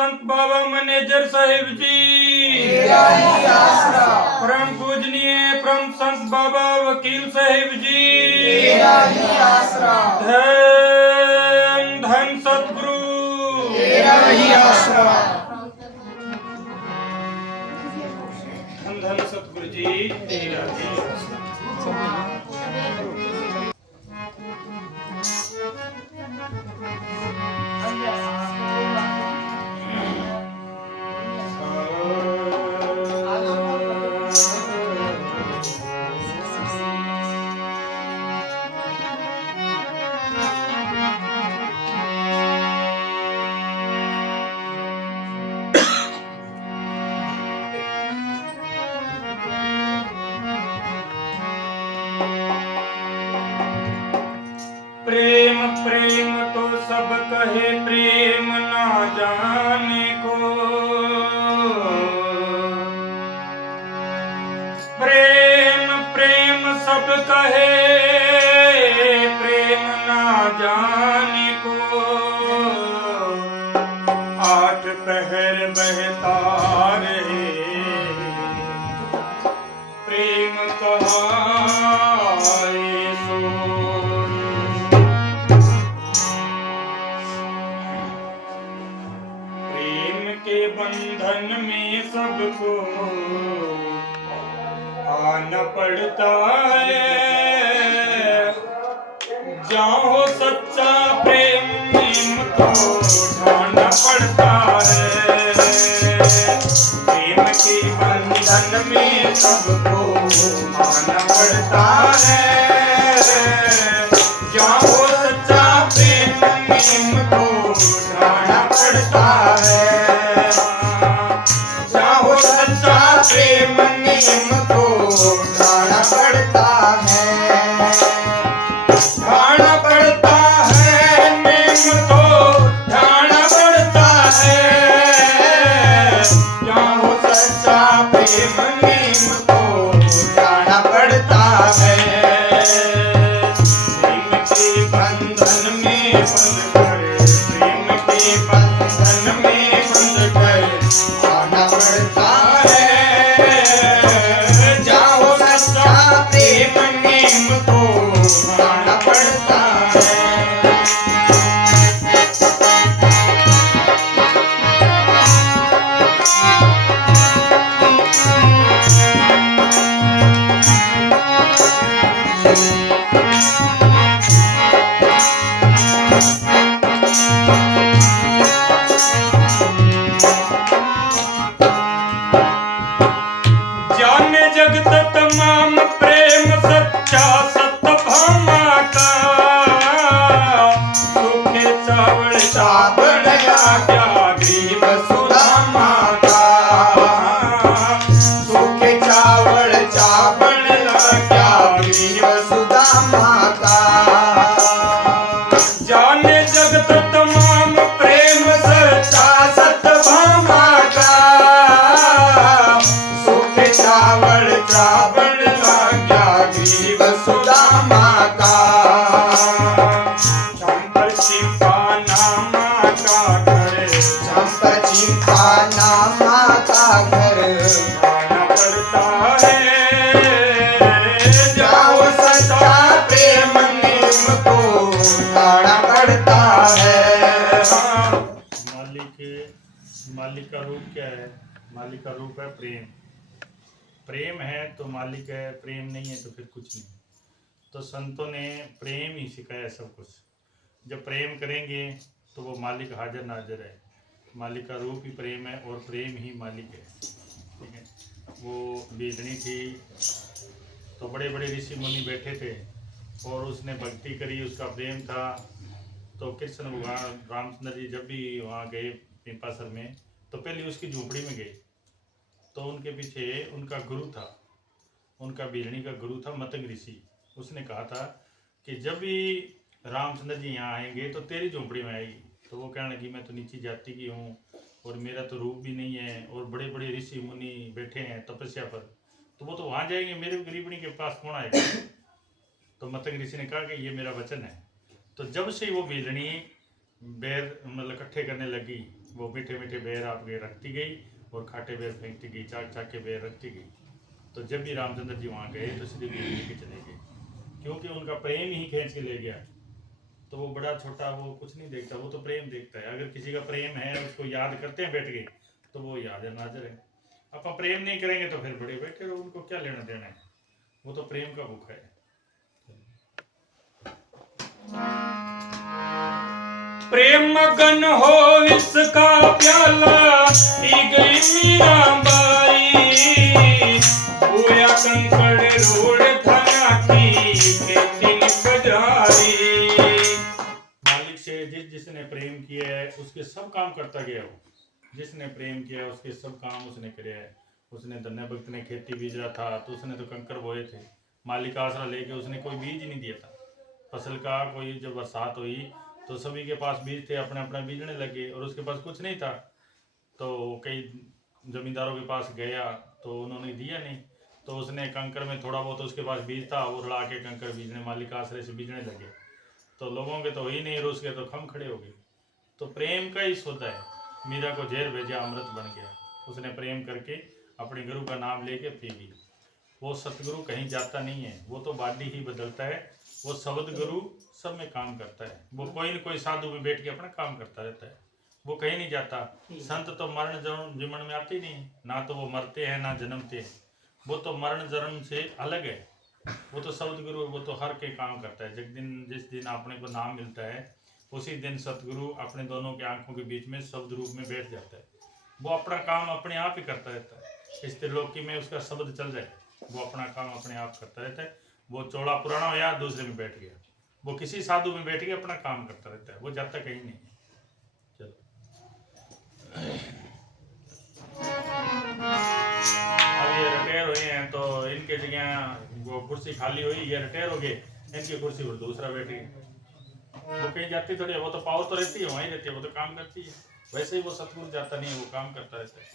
Sant Baba manager Sahib जी, परम पूजनीय परम संत बाबा वकील साहिब जी, धन धन सतगुरु, धन धन सतगुरु जी तेरा ही प्रेम प्रेम तो सब कहे, प्रेम ना जाने को। प्रेम प्रेम सब कहे, प्रेम ना जाने को। आठ पहर बहता रहे, प्रेम कहाए सो। के बंधन में सबको आना पड़ता है। जहाँ सच्चा प्रेम को ढाना पड़ता है। प्रेम के बंधन में सबको आना पड़ता है। जहाँ सच्चा प्रेम को ढाना पड़ता है। प्रेम नियम को ढाना पड़ता है, ढाना पड़ता है। नियम को ढाना पड़ता है। जाओ सच्चा प्रेम नियम को ढाना पड़ता है। प्रेम के बंधन में बंध कर, प्रेम के बंधन में बंध कर आना पड़ता है। जाने जगत तमाम प्रेम सच्चा सतभामा का। सूखे चावल चावल क्या ग्रीव सुदामा का। सूखे चावल चावल क्या ग्रीव सुदामा का। जाने जगत तमाम प्रेम सच्चा सतभामा का। चावल चावल क्या ग्रीव सुदामा का। चंपर चिंपा नामा का घर, चंपर चिंपा नामा का घर आना पड़ता है। जाओ सच्चा प्रेम नियम को ढाना पड़ता है। मालिक का रूप क्या है? मालिक का रूप है प्रेम। प्रेम है तो मालिक है, प्रेम नहीं है तो फिर कुछ नहीं। तो संतों ने प्रेम ही सिखाया सब कुछ। जब प्रेम करेंगे तो वो मालिक हाजिर नाजिर है। मालिक का रूप ही प्रेम है और प्रेम ही मालिक है। ठीक है। वो बेदनी थी तो बड़े बड़े ऋषि मुनि बैठे थे और उसने भक्ति करी, उसका प्रेम था। तो कृष्ण भगवान रामचंद्र जी जब भी वहाँ गए पिंपासर में, तो पहले उसकी झोपड़ी में गए। तो उनके पीछे उनका गुरु था, उनका बेलनी का गुरु था मतंग ऋषि। उसने कहा था कि जब भी रामचंद्र जी यहाँ आएंगे तो तेरी झोंपड़ी में आएगी। तो वो कहने लगी मैं तो नीची जाति की हूँ और मेरा तो रूप भी नहीं है और बड़े बड़े ऋषि मुनि बैठे हैं तपस्या पर, तो वो तो वहाँ जाएंगे, मेरे गरीबनी के पास कौन आएगा। तो मतंग ऋषि ने कहा कि ये मेरा वचन है। तो जब से वो बेलनी बैर मतलब इकट्ठे करने लगी वो मीठे मीठे बेर आपके रखती गई और खाटे बेर फेंकती गई, चाक चाक के बेर रखती गई। तो जब भी रामचंद्र जी वहाँ गए तो सीधे बेर लेके चले गए, क्योंकि उनका प्रेम ही खींच के ले गया। तो वो बड़ा छोटा वो कुछ नहीं देखता, वो तो प्रेम देखता है। अगर किसी का प्रेम है, उसको याद करते हैं बैठ के, तो वो याद है नाजर है। आप प्रेम नहीं करेंगे तो फिर बड़े बैठे रहो, उनको क्या लेना देना है, वो तो प्रेम का भूखा है। प्रेम मगन हो इसका प्याला पी गई मीराबाई, हुआ कंकड़ रोड थाना की खेती बजाई। मालिक से जिसने प्रेम किया है उसके सब काम करता गया। वो जिसने प्रेम किया है उसके सब काम उसने करे है। उसने धन्य भक्त ने खेती बीज रहा था तो उसने तो कंकर बोए थे, मालिक का आसरा लेके उसने कोई बीज नहीं दिया था फसल का। कोई जब बरसात हुई तो सभी के पास बीज थे, अपने अपने बीजने लगे, और उसके पास कुछ नहीं था। तो कई जमींदारों के पास गया तो उन्होंने दिया नहीं, तो उसने कंकर में थोड़ा बहुत उसके पास बीज था, वो रला के कंकर बीजने मालिक आश्रय से बीजने लगे। तो लोगों के तो ही नहीं, रूस के तो खम खड़े हो गए। तो प्रेम का ही सौदा है। मीरा को जहर भेजा अमृत बन गया, उसने प्रेम करके अपने गुरु का नाम लेके पी ली। वो सतगुरु कहीं जाता नहीं है, वो तो बॉडी ही बदलता है। वो शब्द गुरु सब में काम करता है। वो कोई न कोई साधु में बैठ के अपना काम करता रहता है, वो कहीं नहीं जाता। संत तो मरण जीवन में आते ही नहीं, ना तो वो मरते हैं ना जन्मते हैं। वो तो मरण जन्म से अलग है। वो तो शब्द गुरु, वो तो हर के काम करता है। जिस दिन अपने को नाम मिलता है उसी दिन सतगुरु अपने दोनों की आंखों के बीच में शब्द रूप में बैठ जाता है। वो अपना काम अपने आप ही करता रहता है। इस त्रिलोकी में उसका शब्द चल जाए, वो अपना काम अपने आप करता रहता है। वो चौड़ा पुराना हो या दूसरे में बैठ गया, वो किसी साधु में बैठ के अपना काम करता रहता है, वो जाता कहीं नहीं। चलो अब ये रिटायर हुए हैं तो इनके जगह वो कुर्सी खाली हुई, ये रिटायर हो गए, इनकी कुर्सी पर दूसरा बैठ गया। वो कहीं जाती थोड़ी है, वो तो पावर तो रहती है, वहीं रहती है, वो तो काम करती है। वैसे ही वो सतगुरु जाता नहीं है, वो काम करता रहता है।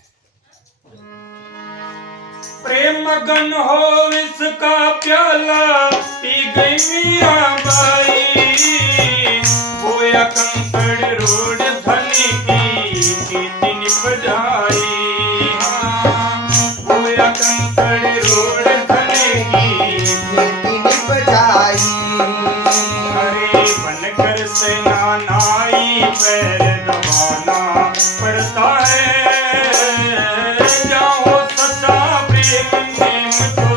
प्रेम मगन हो इसका प्याला पी गई मीराबाई, बोया कंकड़ रोड धनी की खेती निपजाई। बोया कंकड़ रोड धनी की खेती निपजाई। हरे बनकर से नानाई पैर दबाना पड़ता है, जाओ सच्चा प्रेम को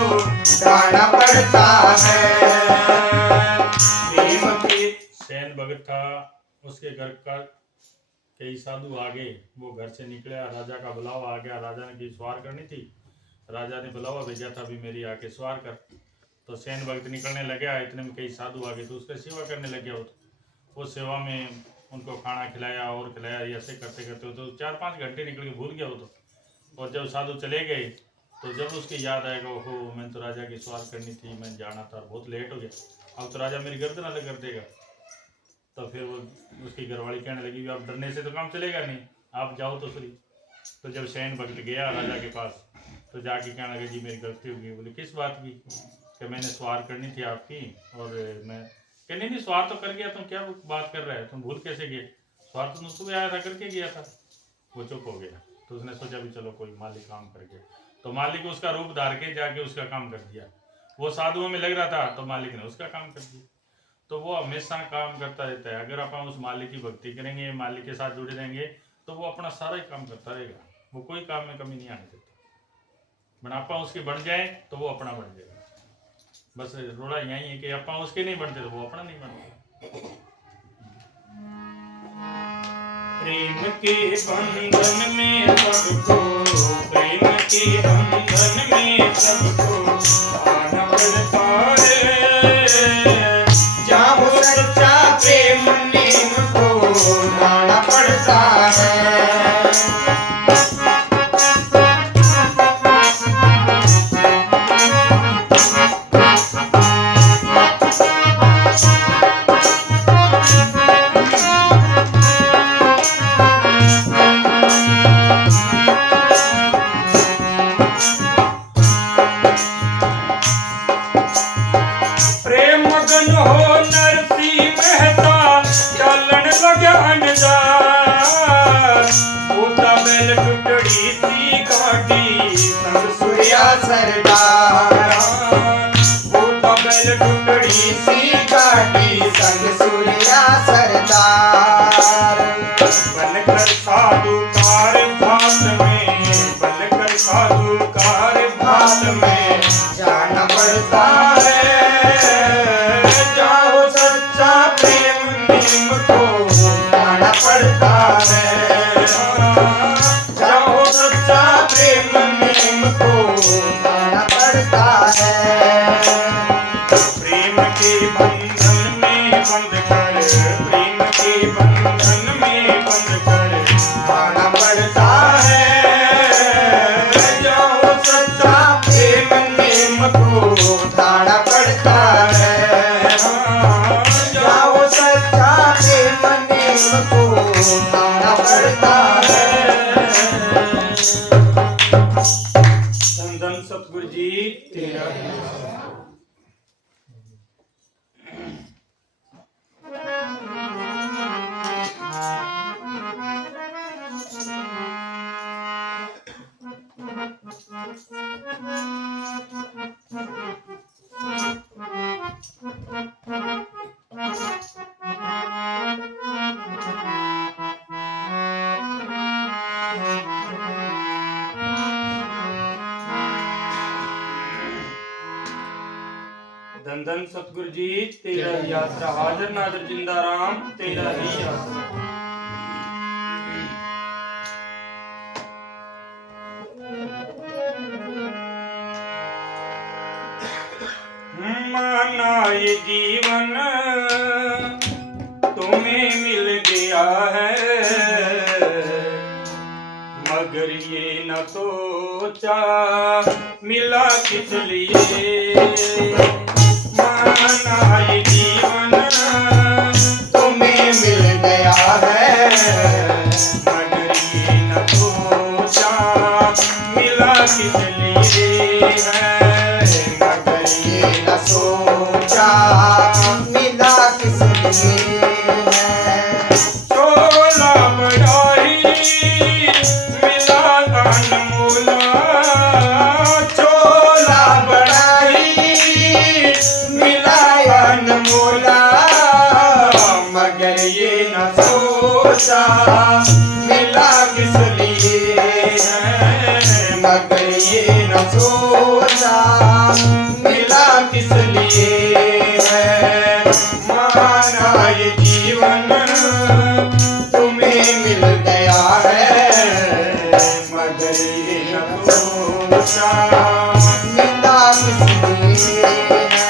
डालना पड़ता है। प्रेम की सैन भगत था, उसके घर का कई साधु आ गए। वो घर से निकला, राजा का बुलावा आ गया, राजा ने की सवार करनी थी, राजा ने बुलावा भेजा था भी मेरी आके सवार कर। तो सैन भगत निकलने लगा, इतने में कई साधु आ गए तो उसका सेवा करने लग गया। वो सेवा में उनको खाना खिलाया और खिलाया, ऐसे करते करते तो 4-5 घंटे निकल के भूल गया वो तो। और जब साधु चले गए तो जब उसकी याद आएगा, ओहो मैंने तो राजा की सवार करनी थी, मैं जाना था, बहुत लेट हो गया, अब तो राजा मेरी गर्दन अलग कर देगा। तो फिर वो उसकी घरवाली कहने लगी आप डरने से तो काम चलेगा नहीं, आप जाओ तो सही। तो जब सैन भगत गया राजा के पास तो जाके कहने लगे जी मेरी गलती होगी। बोले किस बात की? कि मैंने सवार करनी थी आपकी और मैं कहने नहीं सवार तो कर गया, तुम क्या बात कर रहा है, तुम भूल कैसे गए, सवार तो सुबह आया था करके गया था। वो चुप हो गया। तो उसने सोचा भी चलो कोई मालिक काम कर गया, तो मालिक उसका रूप धार के जाके उसका काम कर दिया। वो साधुओं में लग रहा था तो मालिक ने उसका काम कर दिया। तो वो हमेशा काम करता रहता है। अगर आप उस मालिक की भक्ति करेंगे, मालिक के साथ जुड़े रहेंगे तो वो अपना सारा ही काम करता रहेगा, वो कोई काम में कमी नहीं आने देता। बट आप उसके बन जाए तो वो अपना बन जाएगा। बस रोड़ा यही है कि आप उसके नहीं बनते तो वो अपना नहीं बनता। प्रेम के बंधन में सबको, प्रेम के बंधन में सबको आना पड़ता है। जाओ सच्चा प्रेम नेम को लाना पड़ता है। सरदार वो तो बैल टुकड़ी सी गाड़ी संग सूर्या सरदार बनकर साधुकार भात में, बनकर साधुकार भात में जाना पड़ता है जाओ सच्चा प्रेम नीम को जाना पड़ता है जाओ सच्चा प्रेम नीम को जाना पड़ता है प्रेम के बंधन में बंध कर, प्रेम के बंधन में बंध कर जाना पड़ता है जाओ सच्चा प्रेम नीम को जाना पड़ता है जाओ सच्चा प्रेम नीम को जाना पड़ता है धन धन सतगुरु जी तेरा धन धन सतगुरु जी तेरा ही आसरा, हाजिर नाजिर जिंदा राम तेरा ही आसरा। माना ये जीवन तुम्हें मिल गया है, मगर ये न सोचा मिला किस लिए। माना ये जीवन तुम्हें मिल गया है मगर ये न सोचा मिला किस लिए है, मगर ये न सोचा मिला किस लिए है चोला बड़ाई मिला अनमोला, चोला बड़ाई मिला अनमोला मगर ये न सोचा मिला किस लिए है मगर ये न सोचा मिला किस लिए है माना ये जीवन तुम्हें मिल गया है मगर ये न सोचा मिला किस लिए है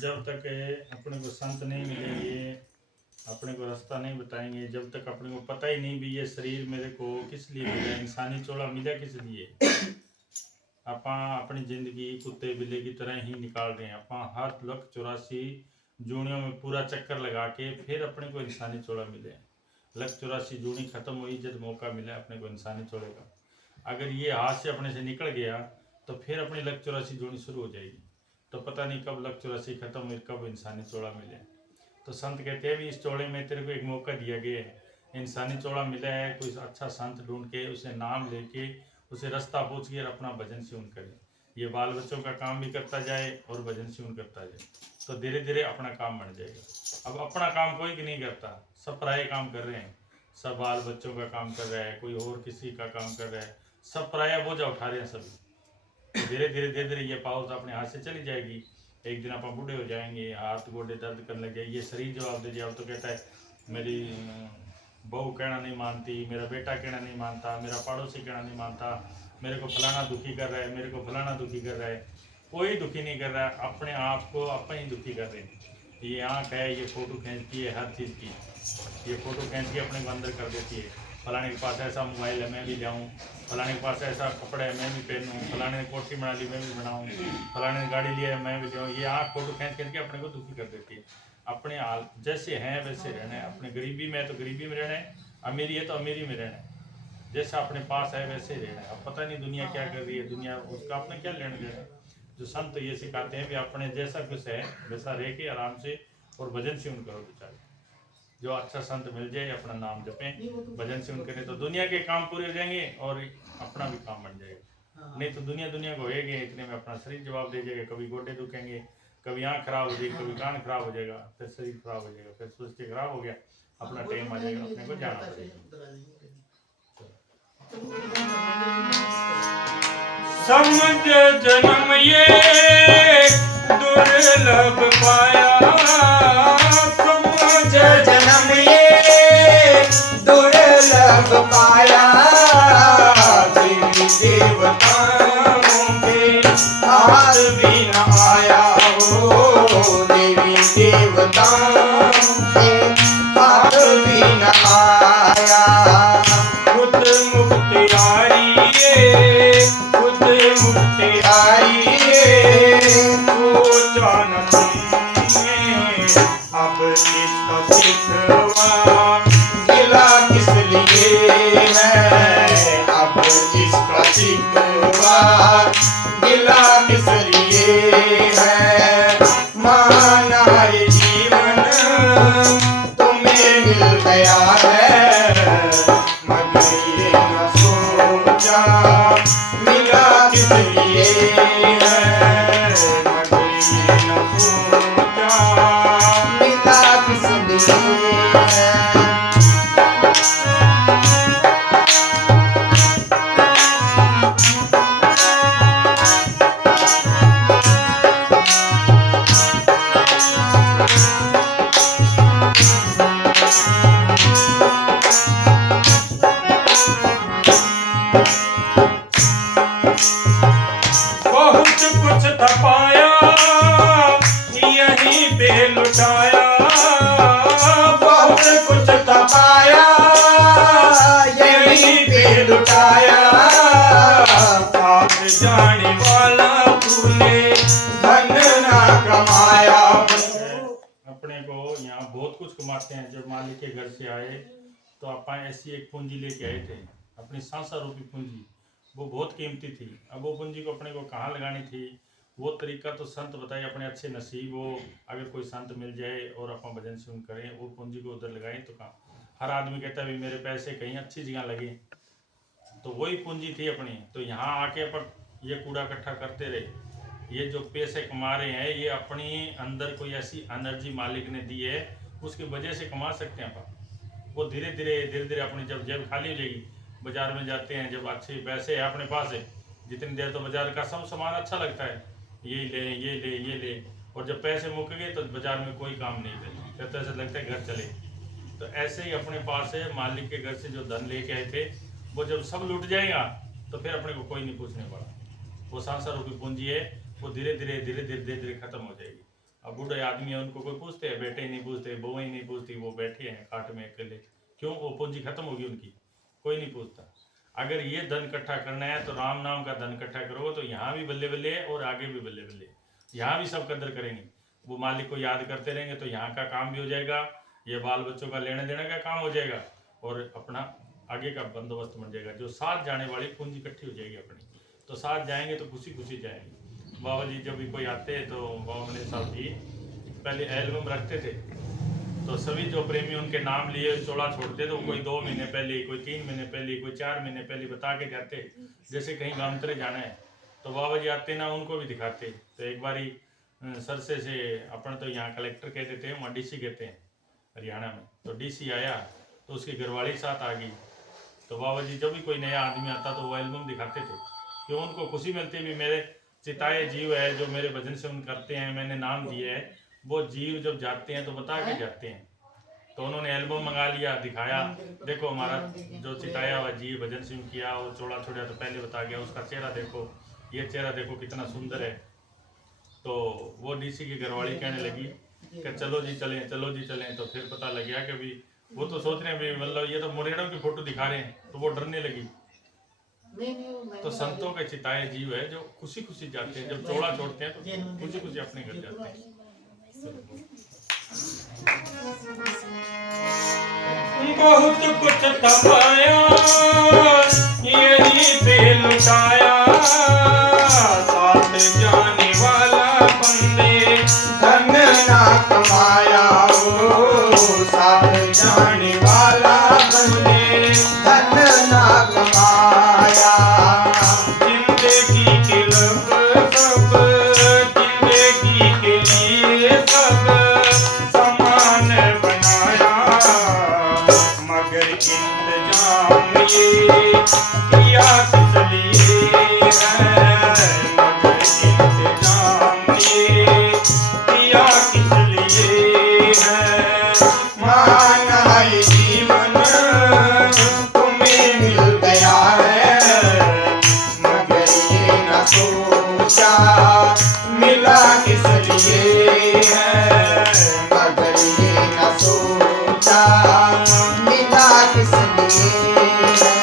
जब तक अपने को संत नहीं मिलेंगे, अपने को रास्ता नहीं बताएंगे, जब तक अपने को पता ही नहीं भी ये शरीर मेरे को किस लिए मिला, इंसानी चोला मिला किस लिए। ਆਪਾਂ अपनी जिंदगी कुत्ते बिल्ली की तरह ही निकाल रहे हैं। ਆਪਾਂ हर 184 जूनियों में पूरा चक्कर लगा के फिर अपने को इंसानी चोला मिले। 184 जूनी खत्म हुई जब मौका मिला अपने को इंसानी चोले का। अगर ये हाथ से अपने से निकल गया तो फिर अपनी 184 जूनी शुरू हो जाएगी। तो पता नहीं कब 184 खत्म हुई, कब इंसानी चोला मिले। तो संत कहते हैं भी इस चोले में तेरे को एक मौका दिया गया है, इंसानी चोला मिला है, कोई अच्छा संत ढूंढ के उसे नाम लेके उसे रास्ता पूछ के अपना भजन सुन करे। ये बाल बच्चों का काम भी करता जाए और भजन सुन करता जाए तो धीरे धीरे अपना काम बन जाएगा। अब अपना काम कोई नहीं करता, सब पराये काम कर रहे हैं। सब बाल बच्चों का काम कर रहा है, कोई और किसी का काम कर रहा है, सब पराया बोझा उठा रहे हैं सभी। धीरे धीरे ये पाउस अपने हाथ से चली जाएगी। एक दिन आप बूढ़े हो जाएंगे, हाथ गोडे दर्द करने लगे, ये शरीर जवाब दे दिया। अब तो कहता है मेरी बहू कहना नहीं मानती, मेरा बेटा कहना नहीं मानता, मेरा पड़ोसी कहना नहीं मानता, मेरे को फलाना दुखी कर रहा है, मेरे को फलाना दुखी कर रहा है। कोई दुखी नहीं कर रहा है, अपने आप को अपने ही दुखी कर रहे हैं। ये आँख है, ये फ़ोटो खींचती है हर चीज़ की, ये फ़ोटो खींच के अपने को अंदर कर देती है। फलाने के पास ऐसा मोबाइल है मैं भी जाऊँ, फलाने के पास ऐसा कपड़ा है मैं भी पहनूँ, फलाने ने कोठी बना ली मैं भी बनाऊँ, फलाने ने गाड़ी लिया है मैं भी जाऊँ। ये आँख फ़ोटो खींच के अपने को दुखी कर देती है। अपने हाल जैसे हैं वैसे रहना है। अपने गरीबी में है तो गरीबी में रहना है, अमीरी है तो अमीरी में रहना है। जैसा अपने पास है वैसे ही रहना है। अब पता नहीं दुनिया क्या कर रही है, दुनिया उसका अपने क्या लेना देना है। जो संत ये सिखाते हैं कि अपने जैसा कुछ है वैसा रह के आराम से और भजन सुन करो बेचारे। जो अच्छा संत मिल जाए अपना नाम जपें, भजन सुन करें तो दुनिया के काम पूरे हो जाएंगे और अपना भी काम बन जाएगा। नहीं तो दुनिया को होएगा, इतने में अपना शरीर जवाब दे जाएगा, कभी गोडे दुखेंगे, कभी आँख खराब हो जाएगी, कभी कान खराब हो जाएगा, फिर शरीर खराब हो जाएगा, फिर स्वास्थ्य खराब हो गया, अपना टाइम आ जाएगा, अपने को जाना पड़ेगा। समझ जन्म ये दुर्लभ पाया, समझ जन्म ये दुर्लभ पाया, देवी देवताओं के हाथ भी न आया हो, देवी देवताओं के हाथ भी न आया। खुद मुख्तियारी खुद मुख्तियारी सोचा न तुमने, अब इसका सिखवा गिला किस लिए है, अब इसका सिखवा गिला किस लिए है। माना ये जीवन तुम्हें मिल गया है, मगर ये न सोचा मिला किस लिए है, मगर ये न सोचा मिला किस लिए है। बहुत कुछ तपाया यहीं पे लुटाया, बहुत कुछ तपाया यहीं पे लुटाया, आप जाने वाला तूने धन ना कमाया। अपने को यहाँ बहुत कुछ कमाते हैं। जब मालिक के घर से आए तो आप ऐसी एक पूंजी लेके आए थे, अपनी सांसा रूपी पूंजी, वो बहुत कीमती थी। अब वो पूंजी को अपने को कहाँ लगानी थी, वो तरीका तो संत बताए, अपने अच्छे नसीब हो, अगर कोई संत मिल जाए और अपन भजन सुन करें, वो पूंजी को उधर लगाएं तो कहाँ। हर आदमी कहता है भी मेरे पैसे कहीं अच्छी जगह लगे, तो वही पूंजी थी अपनी। तो यहाँ आके अपन ये कूड़ा इकट्ठा करते रहे, ये जो पैसे कमा रहे हैं ये अपनी अंदर कोई ऐसी एनर्जी मालिक ने दी है, उसकी वजह से कमा सकते हैं अपन। वो धीरे धीरे अपनी जब जेब खाली हो जाएगी, बाजार में जाते हैं, जब अच्छे पैसे है अपने पास है, जितनी देर तो बाजार का सब सामान अच्छा लगता है, ये ले ये ले ये ले, और जब पैसे मुक गए तो बाजार में कोई काम नहीं करते, फिर तो ऐसा लगता है घर चले। तो ऐसे ही अपने पास है, मालिक के घर से जो धन लेके आए थे वो जब सब लूट जाएगा तो फिर अपने को कोई नहीं पूछने वाला। वो सांसा रूपी पूंजी है, वो धीरे धीरे खत्म हो जाएगी। अब बूढ़े आदमी है, उनको कोई पूछते हैं, बेटे ही नहीं पूछते, बहू ही नहीं पूछती, वो बैठे हैं काट में अकेले, क्यों? वो पूंजी खत्म होगी उनकी, कोई नहीं पूछता। अगर ये धन इकट्ठा करना है तो राम नाम का धन इकट्ठा करो, तो यहाँ भी बल्ले बल्ले और आगे भी बल्ले बल्ले, यहाँ भी सब कदर करेंगे। वो मालिक को याद करते रहेंगे तो यहाँ का काम भी हो जाएगा, ये बाल बच्चों का लेने देने का काम हो जाएगा, और अपना आगे का बंदोबस्त बन जाएगा। जो साथ जाने वाली पूंजी इकट्ठी हो जाएगी अपनी, तो साथ जाएंगे तो खुशी खुशी जाएंगे। बाबा जी जब भी कोई आते तो बाबा मनी साहब जी पहले एल्बम रखते थे, तो सभी जो प्रेमी उनके नाम लिए चौड़ा छोड़ते, तो कोई 2 महीने पहले, कोई 3 महीने पहले, कोई 4 महीने पहले बता के जाते, जैसे कहीं गांवतरे जाना है तो बाबा जी आते ना, उनको भी दिखाते। तो एक बारी सरसे से अपन तो यहाँ कलेक्टर कहते थे, वहाँ डीसी कहते हैं हरियाणा में, तो डीसी आया तो उसकी घरवाली साथ आ गई। तो बाबा जी जब भी कोई नया आदमी आता तो वो एल्बम दिखाते थे, क्यों? उनको खुशी मिलती भी मेरे चिताए जीव है जो मेरे भजन सुन करते हैं, मैंने नाम दिए है, वो जीव जब जाते हैं तो बता के जाते हैं। तो उन्होंने एल्बम मंगा लिया, दिखाया, देखो हमारा जो चिताया हुआ जीव भजन सुन किया, वो चौड़ा छोड़ा तो पहले बता गया, उसका चेहरा देखो, ये चेहरा देखो कितना सुंदर है। तो वो डीसी की घरवाली कहने लगी कि चलो जी चलें, चलो जी चलें। तो फिर पता लग गया कि भी वो तो सोच रहे हैं भी मतलब ये तो मुरेड़ों की फोटो दिखा रहे हैं, तो वो डरने लगी। तो संतों के चिताए जीव है जो खुशी खुशी जाते हैं, जब चौड़ा छोड़ते हैं तो खुशी खुशी अपने घर जाते हैं। बहुत कुछ तपाया यही पे लुटाया, साथ जाने वाला बंदे धन ना कमाया, लिए है, मगर ये न सोचा मिला किस लिए है।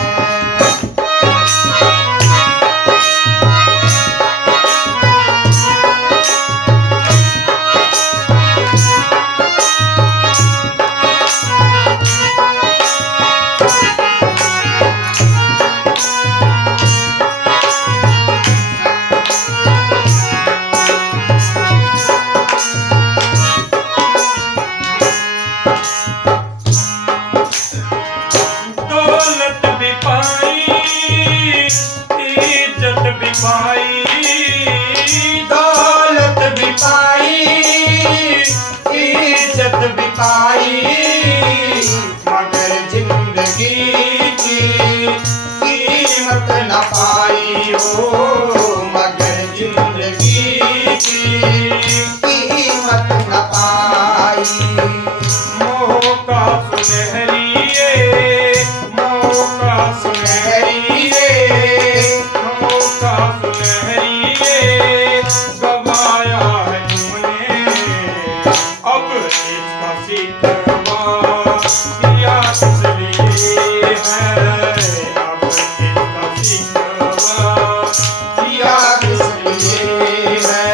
दौलत भी पाई, इज्जत भी पाई, दौलत भी पाई, इज्जत भी पाई, मगर जिंदगी की कीमत न पाई हो, मगर जिंदगी की कीमत न पाई। मोह का सुनहरी रे, मोह का सुनहरी रे, मोह का सुनहरी रे, गवाया है तुमने, अब इसका सिकवा किया किस लिए है, अब इसका सिकवा किया किस लिए है,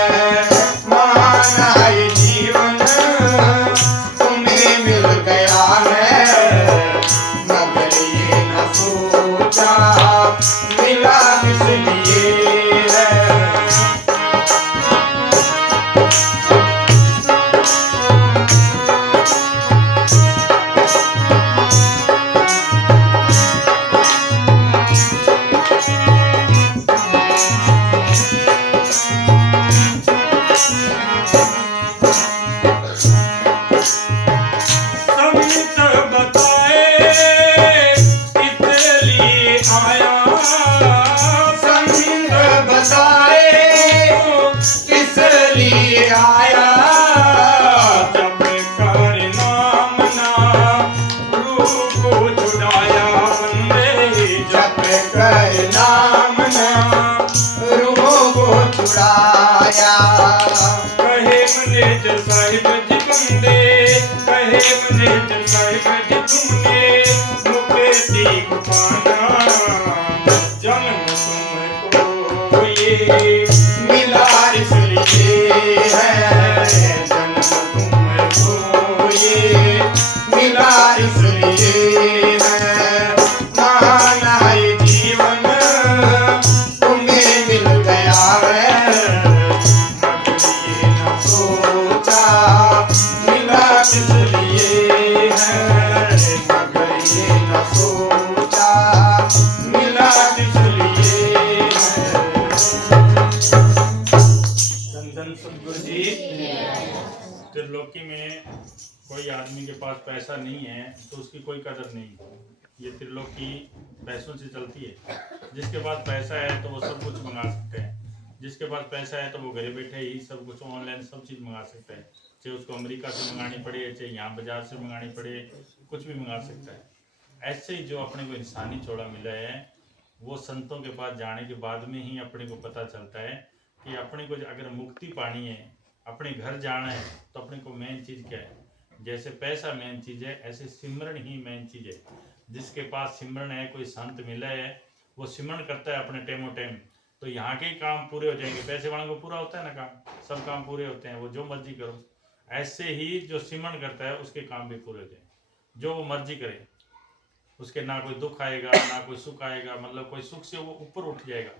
माना ये जीवन तुम्हें मिल गया है, मगर ये न सोचा मिला किस लिए है। संत बताए इसलिए आया, संग बताए किस लिए आया, जब कर नाम ना रूह को छुड़ाया बंदे, जप कर नाम ना रूहों को छुड़ाया। कहे मैनेजर साहिब जी बंदे, कहे मैनेजर साहिब जी तुमने मुक्ति को पाना, जन्म तुमको ये मिला इसलिए है, जन्म तुमको ये मिला इसलिए है, माना ये जीवन तुम्हें मिल गया है, मगर ये न सोचा मिला किस लिए है, मगर ये न सोचा मिला किस लिए है। धन धन सद्गुरु जी। त्रिलोकी में कोई आदमी के पास पैसा नहीं है तो उसकी कोई कदर नहीं। ये त्रिलोकी पैसों से चलती है। जिसके पास पैसा है तो वो सब कुछ मंगा सकते हैं, जिसके पास पैसा है तो वो घर बैठे ही सब कुछ ऑनलाइन सब चीज़ मंगा सकता है, चाहे उसको अमेरिका से मंगानी पड़े, चाहे यहाँ बाजार से मंगानी पड़े, कुछ भी मंगा सकता है। ऐसे ही जो अपने को इंसानी चौड़ा मिला है वो संतों के पास जाने के बाद में ही अपने को पता चलता है कि अपने को अगर मुक्ति पानी है, अपने घर जाना है, तो अपने को मेन चीज़ क्या है। जैसे पैसा मेन चीज़ है, ऐसे सिमरन ही मेन चीज़ है। जिसके पास सिमरन है, कोई संत मिला है, वो सिमरन करता है अपने टाइमो टाइम, तो यहाँ के ही काम पूरे हो जाएंगे। पैसे वालों को पूरा होता है ना काम, सब काम पूरे होते हैं, वो जो मर्जी करो। ऐसे ही जो सिमरन करता है उसके काम भी पूरे हो जाएंगे, जो वो मर्जी करे उसके ना कोई दुख आएगा ना कोई सुख आएगा। मतलब कोई सुख से वो ऊपर उठ जाएगा,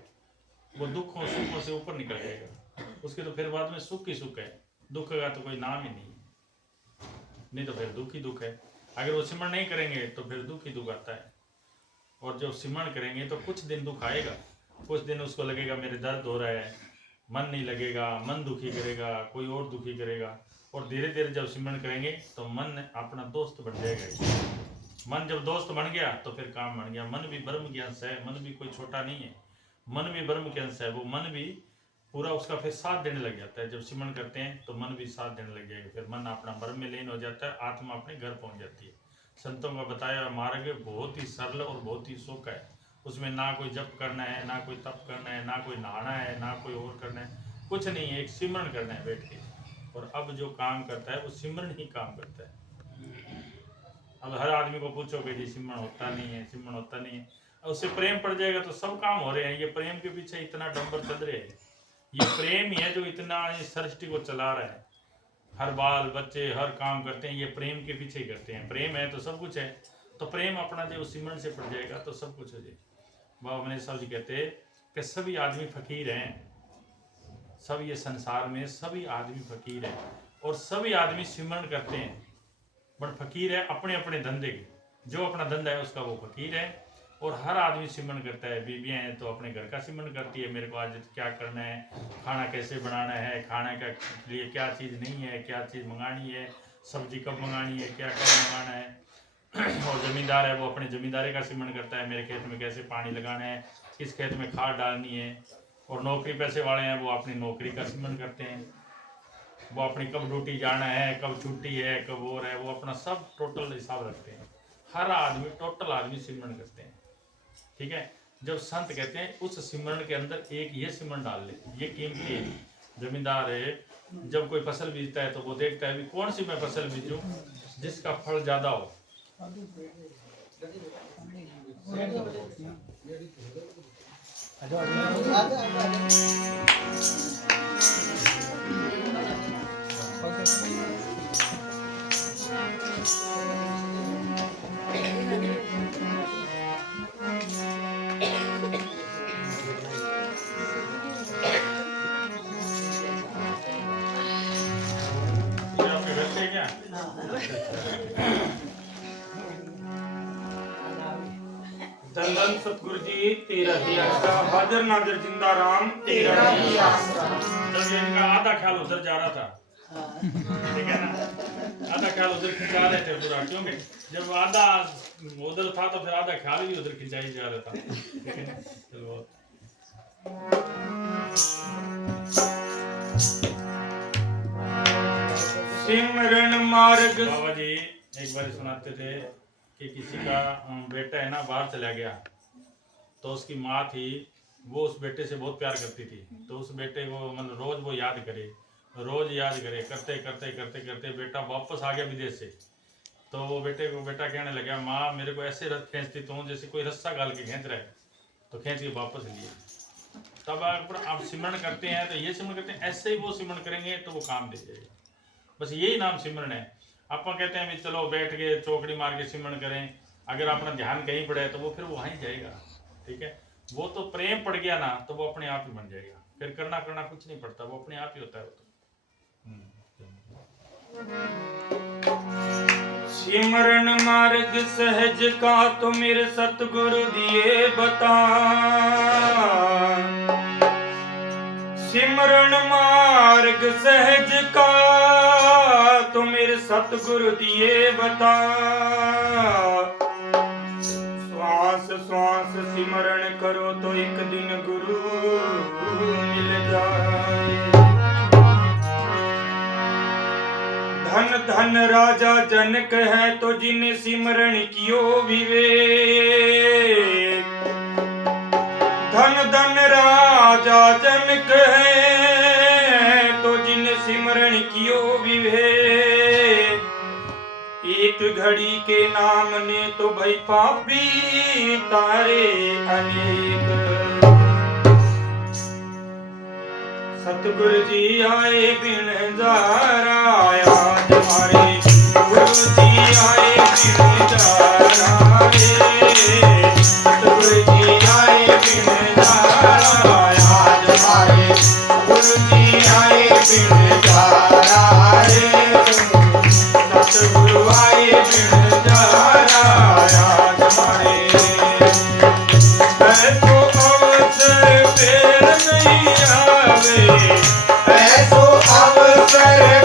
वो दुखों सुखों से ऊपर निकल जाएगा। उसके तो फिर बाद में सुख ही सुख है, दुख का तो कोई नाम ही नहीं तो फिर दुख ही दुख है। अगर वो सिमरन नहीं करेंगे तो फिर दुख ही दुख आता है। और जो सिमरन करेंगे तो कुछ दिन दुख आएगा, कुछ दिन उसको लगेगा मेरे दर्द हो रहा है, मन नहीं लगेगा, मन दुखी करेगा, कोई और दुखी करेगा। और धीरे धीरे जब सिमरन करेंगे तो मन अपना दोस्त बन जाएगा। मन जब दोस्त बन गया तो फिर काम बन गया। मन भी ब्रह्म के अंश है, मन भी कोई छोटा नहीं है, मन भी ब्रह्म के अंश है। वो मन भी पूरा उसका फिर साथ देने लग जाता है। जब सिमरन करते हैं तो मन भी साथ देने लग जाएगा, फिर मन अपना ब्रह्म में लीन हो जाता है, आत्मा अपने घर पहुंच जाती है। संतों का बताया मार्ग बहुत ही सरल और बहुत ही सुख है। उसमें ना कोई जप करना है, ना कोई तप करना है, ना कोई नहाना है, ना कोई और करना है, कुछ नहीं है। एक सिमरन करना है बैठ के, और अब जो काम करता है वो सिमरन ही काम करता है। अब हर आदमी को पूछोगे जी सिमरन होता नहीं है, सिमरन होता नहीं है, और उससे प्रेम पड़ जाएगा तो सब काम हो रहे हैं। ये प्रेम के पीछे इतना डंबर चल रहे हैं, ये प्रेम ही है जो इतना इस सृष्टि को चला रहा है। हर बाल बच्चे हर काम करते हैं, ये प्रेम के पीछे ही करते हैं। प्रेम है तो सब कुछ है, तो प्रेम अपना जो सिमरन से पड़ जाएगा तो सब कुछ हो जाएगा। बाबा मनीष साहब जी कहते हैं कि सभी आदमी फकीर हैं, सब ये संसार में सभी आदमी फकीर हैं और सभी आदमी सिमरन करते हैं, बट फकीर है अपने अपने धंधे के। जो अपना धंधा है उसका वो फकीर है, और हर आदमी सिमरन करता है। बीबियाँ हैं तो अपने घर का सिमरन करती है, मेरे को आज क्या करना है, खाना कैसे बनाना है, खाने का लिए क्या चीज़ नहीं है, क्या चीज़ मंगानी है, सब्जी कब मंगानी है, क्या कब मंगाना है। और ज़मींदार है वो अपने ज़मींदारी का सिमरन करता है, मेरे खेत में कैसे पानी लगाना है, किस खेत में खाद डालनी है। और नौकरी पैसे वाले हैं वो अपनी नौकरी का सिमरन करते हैं, वो अपनी कब ड्यूटी जाना है, कब छुट्टी है, कब और है, वो अपना सब टोटल हिसाब रखते हैं। हर आदमी टोटल आदमी सिमरन करते हैं, ठीक है। जब संत कहते हैं उस सिमरन के अंदर एक ये सिमरन डाल ले, ये कीमती है। जमींदार है जब कोई फसल बीजता है तो वो देखता है भी कौन सी मैं फसल बीजूं जिसका फल ज्यादा हो। धन धन सतगुरु जी तेरा ही आसरा, हाजिर नाजिर जिंदा राम तेरा ही आसरा। जब इनका आधा ख्याल उधर जा रहा था, ठीक है ना, आधा ख्याल उधर खिंचा रहे थे पूरा, क्योंकि जब आधा उधर था तो फिर आधा ख्याल भी उधर खिंचाई जा रहा था, ठीक है ना। चलो सिमरन मार्ग। बाबा जी एक बार सुनाते थे कि किसी का बेटा है ना बाहर चला गया, तो उसकी माँ थी वो उस बेटे से बहुत प्यार करती थी, तो उस बेटे को मतलब रोज वो याद करे, रोज याद करे, करते करते करते करते बेटा वापस आ गया विदेश से। तो वो बेटा कहने लगा माँ मेरे को ऐसे खींचती तू जैसे कोई रस्सा गाल के खींच रहा है, तो खींच के वापस लिए। तब आप सिमरन करते हैं तो ये सिमरन करते हैं, ऐसे ही वो सिमरन करेंगे तो वो काम दे जाएगा। बस यही नाम सिमरन है। आप कहते हैं भी चलो बैठ के चौकड़ी मार के सिमरन करें, अगर अपना ध्यान कहीं पड़े तो वो फिर वहीं जाएगा, ठीक है। वो तो प्रेम पड़ गया ना तो वो अपने आप ही बन जाएगा, फिर करना कुछ नहीं पड़ता, वो अपने आप ही होता है। वो तो सिमरन मार्ग सहज का तो मेरे सतगुरु दिए बता, सिमरन मार्ग सहज का तो मेरे सतगुरु दिए बता। श्वास श्वास सिमरन करो तो एक दिन गुरु मिल जाए। धन धन राजा जनक है तो जिन सिमरन कियो विवेक, धन धन राजा जनक है तो जिन सिमरन कियो विवेक। एक घड़ी के नाम ने तो भई पापी तारे अनेक। सतगुरु जी आए बिन जारा, आज हमारे गुरु जी आए बिन जारा रे। सतगुरु जी आए बिन जारा, आज हमारे गुरु जी आए बिन जारा रे। सतगुरु आए बिन जारा, आज हमारे ऐसो अवसर फिर नहीं आवे, ऐसो अवसर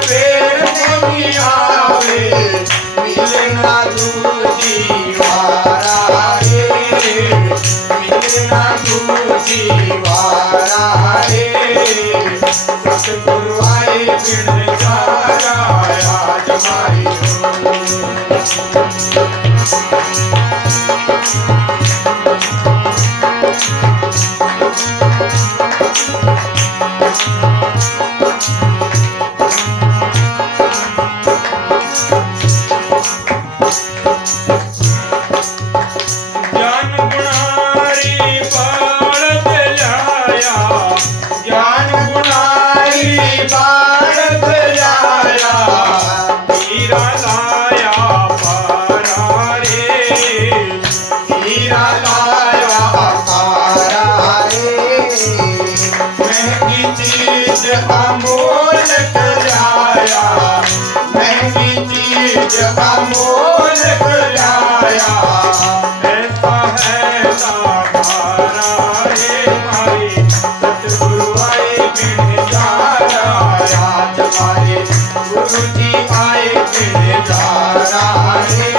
जाया, हीरा लाया पारा रे, हीरा लाया पारा रे, महंगी चीज अमोल जाया, महंगी चीज अमोल जाया, ऐसा है साधारा रे मारे सतगुरु आए बिन जारा, आज हमारे गुरु जी आए बिन जारा रे,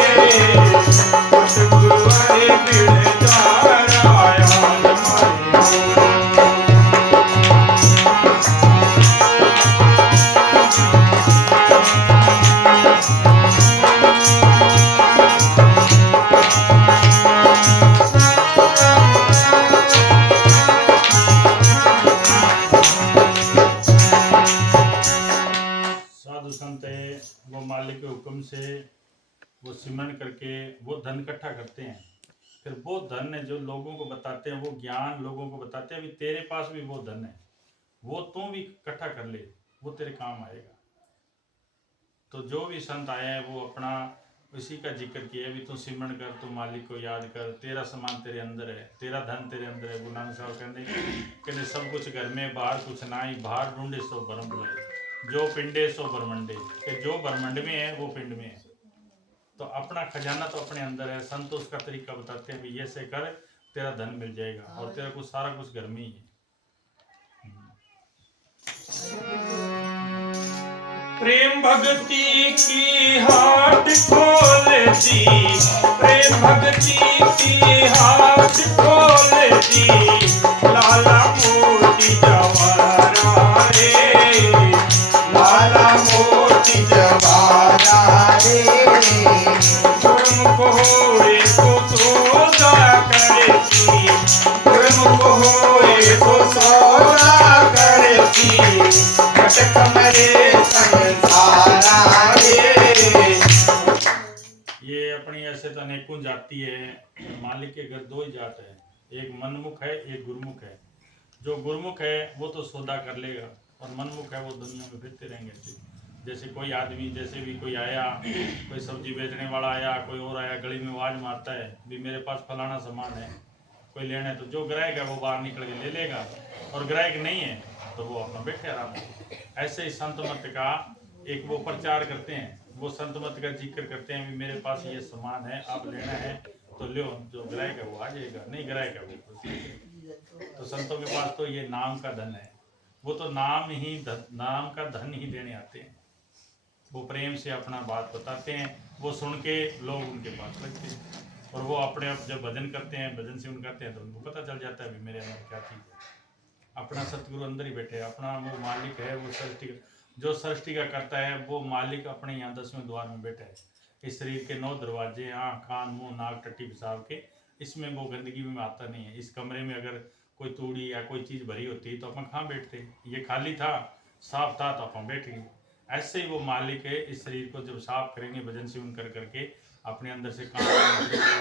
सतगुरु आए बिन जारा, आज हमारे साधु संत है वो मालिक के हुक्म से वो सिमरन करके वो धन इकट्ठा करते हैं। फिर वो धन है जो लोगों को बताते हैं, वो ज्ञान लोगों को बताते हैं, अभी तेरे पास भी वो धन है, वो तू भी इकट्ठा कर ले, वो तेरे काम आएगा। तो जो भी संत आए हैं वो अपना उसी का जिक्र किया, अभी तू सिमरन कर, तू मालिक को याद कर, तेरा सामान तेरे अंदर है, तेरा धन तेरे अंदर है। गुरु नानक साहब कहते सब कुछ घर में, बाहर कुछ ना ही, बाहर ढूंढे सो भरम भुलाए, जो पिंडे सो ब्रह्मंडे, कि जो ब्रह्मंड में है वो पिंड में है। तो अपना खजाना तो अपने अंदर है। संत उसका तरीका बताते हैं, ये से कर तेरा धन मिल जाएगा, और तेरा कुछ सारा कुछ घर में ही है। प्रेम भक्ति की हाट खोल दी, प्रेम भक्ति की हाट खोल दी, लाला मोती जवारा रे, लाला मोती जवारा रे, गुरमुख होए तो सौदा करेगी, गुरमुख होए तो सौदा करेगी, भटक मरे संसारा रे। ये अपनी ऐसे तो अनेकों जाति है, मालिक के घर दो ही जात है, एक मनमुख है, एक गुरमुख है। जो गुरमुख है वो तो सौदा कर लेगा, और मनमुख है वो दुनिया में फिरते रहेंगे। जैसे कोई आदमी, जैसे भी कोई आया, कोई सब्जी बेचने वाला आया, कोई और आया, गली में आवाज मारता है भी मेरे पास फलाना सामान है, कोई लेना है, तो जो ग्राहक है वो बाहर निकल के ले लेगा, और ग्राहक नहीं है तो वो अपना बैठे आराम से। ऐसे ही संत मत का एक वो प्रचार करते हैं, वो संत मत का जिक्र करते हैं भी मेरे पास ये सामान है, आप लेना है तो लो, जो ग्राहक है वो आ जाएगा, नहीं ग्राहक है वो। तो संतों के पास तो ये नाम का धन है, वो तो नाम का धन ही देने आते हैं। वो प्रेम से अपना बात बताते हैं, वो सुन के लोग उनके पास लगते हैं, और वो अपने आप जब भजन करते हैं, भजन सेवन करते हैं, तो उनको पता चल जाता है भी मेरे अंदर क्या चीज़ है। अपना सतगुरु अंदर ही बैठे, अपना वो मालिक है, वो सृष्टि जो सृष्टि का करता है, वो मालिक अपने यहाँ 10वें द्वार में बैठा है। इस शरीर के 9 दरवाजे, आँख कान मुंह नाक टट्टी पेशाब के, इसमें वो गंदगी में आता नहीं है। इस कमरे में अगर कोई तूड़ी या कोई चीज़ भरी होती तो अपन कहाँ बैठते, ये खाली था, साफ था तो अपन बैठ गए। ऐसे ही वो मालिक है, इस शरीर को जब साफ करेंगे भजन सेवन कर करके, अपने अंदर से काम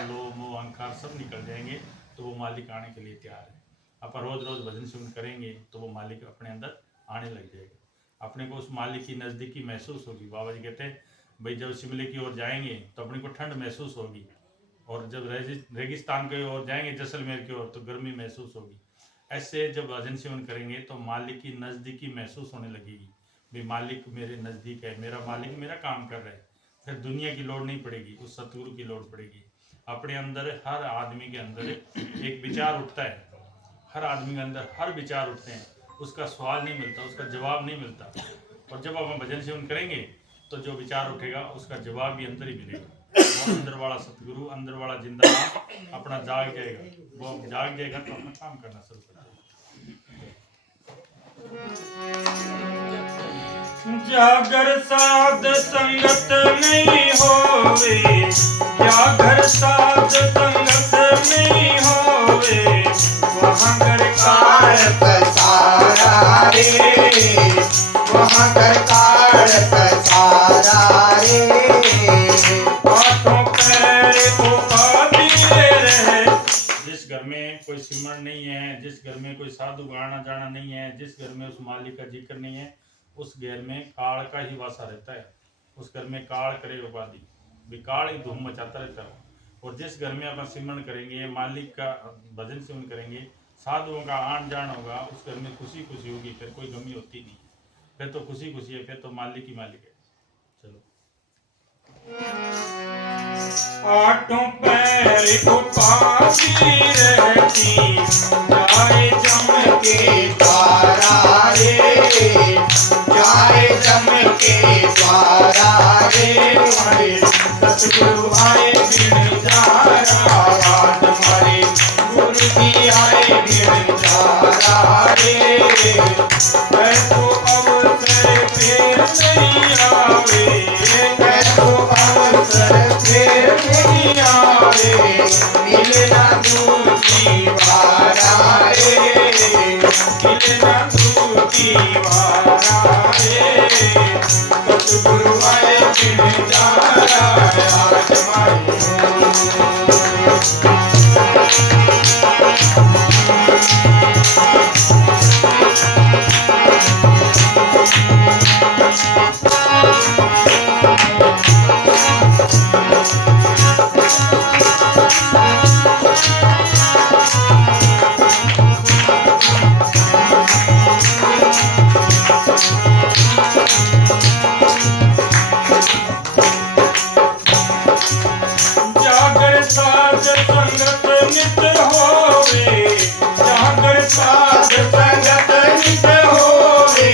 लोभ मोह अहंकार सब निकल जाएंगे, तो वो मालिक आने के लिए तैयार है। अपन रोज रोज भजन सेवन करेंगे तो वो मालिक अपने अंदर आने लग जाएगा, अपने को उस मालिक की नज़दीकी महसूस होगी। बाबा जी कहते हैं भाई जब शिमले की ओर जाएंगे तो अपने को ठंड महसूस होगी, और जब रेगिस्तान की ओर जाएंगे जैसलमेर की ओर तो गर्मी महसूस होगी। ऐसे जब भजन सेवन करेंगे तो मालिक की नज़दीकी महसूस होने लगेगी, भाई मालिक मेरे नज़दीक है, मेरा मालिक मेरा काम कर रहा है। फिर दुनिया की लोड़ नहीं पड़ेगी, उस सतगुरु की लोड़ पड़ेगी। अपने अंदर हर आदमी के अंदर एक विचार उठता है, हर आदमी के अंदर हर विचार उठते हैं, उसका सवाल नहीं मिलता, उसका जवाब नहीं मिलता। और जब हम भजन सेवन करेंगे तो जो विचार उठेगा उसका जवाब भी अंदर ही मिलेगा। वो अंदर वाला सतगुरु, अंदर वाला जिंदा अपना जाग जाएगा, वो जाग जाएगा तो अपना काम करना शुरू कर देगा। जागर साध संगत नहीं होवे, जागर साध संगत नहीं होवे, वहाँ घर कार पसारा रे, वहाँ घर कार पसारा रे, हाथों पैर उपाधि रहे। जिस घर में कोई सिमरन नहीं है, जिस घर में कोई साधु आना जाना नहीं है, जिस घर में उस मालिक का जिक्र नहीं है, उस घर में काल का ही वासा रहता है। उस घर में काल करे उपाधि, विकाल ही धूम मचाता रहता है। और जिस घर में अपन सिमरन करेंगे, मालिक का भजन सिमरन करेंगे, साधुओं का आन जान होगा, उस घर में खुशी खुशी होगी, फिर कोई गमी होती नहीं, फिर तो खुशी खुशी है, फिर तो मालिक ही मालिक है। चलो। आठों पैर उपासी रहती, जाए जम के द्वारा रे, जाए जम के द्वारा रे, हमारे सतगुरु आए बिन जारा, आज हमारे गुरु जी आए बिन जारा रे, ऐसो अवसर फिर नहीं आवे, ऐसो अवसर फिर नहीं आवे, मिलना दूती वारा रे, मिलना दूती वारा रे, सतगुरु आए बिन जारा, आज हमारे जागर साध संगत नित होवे, जागर साध संगत नित होवे,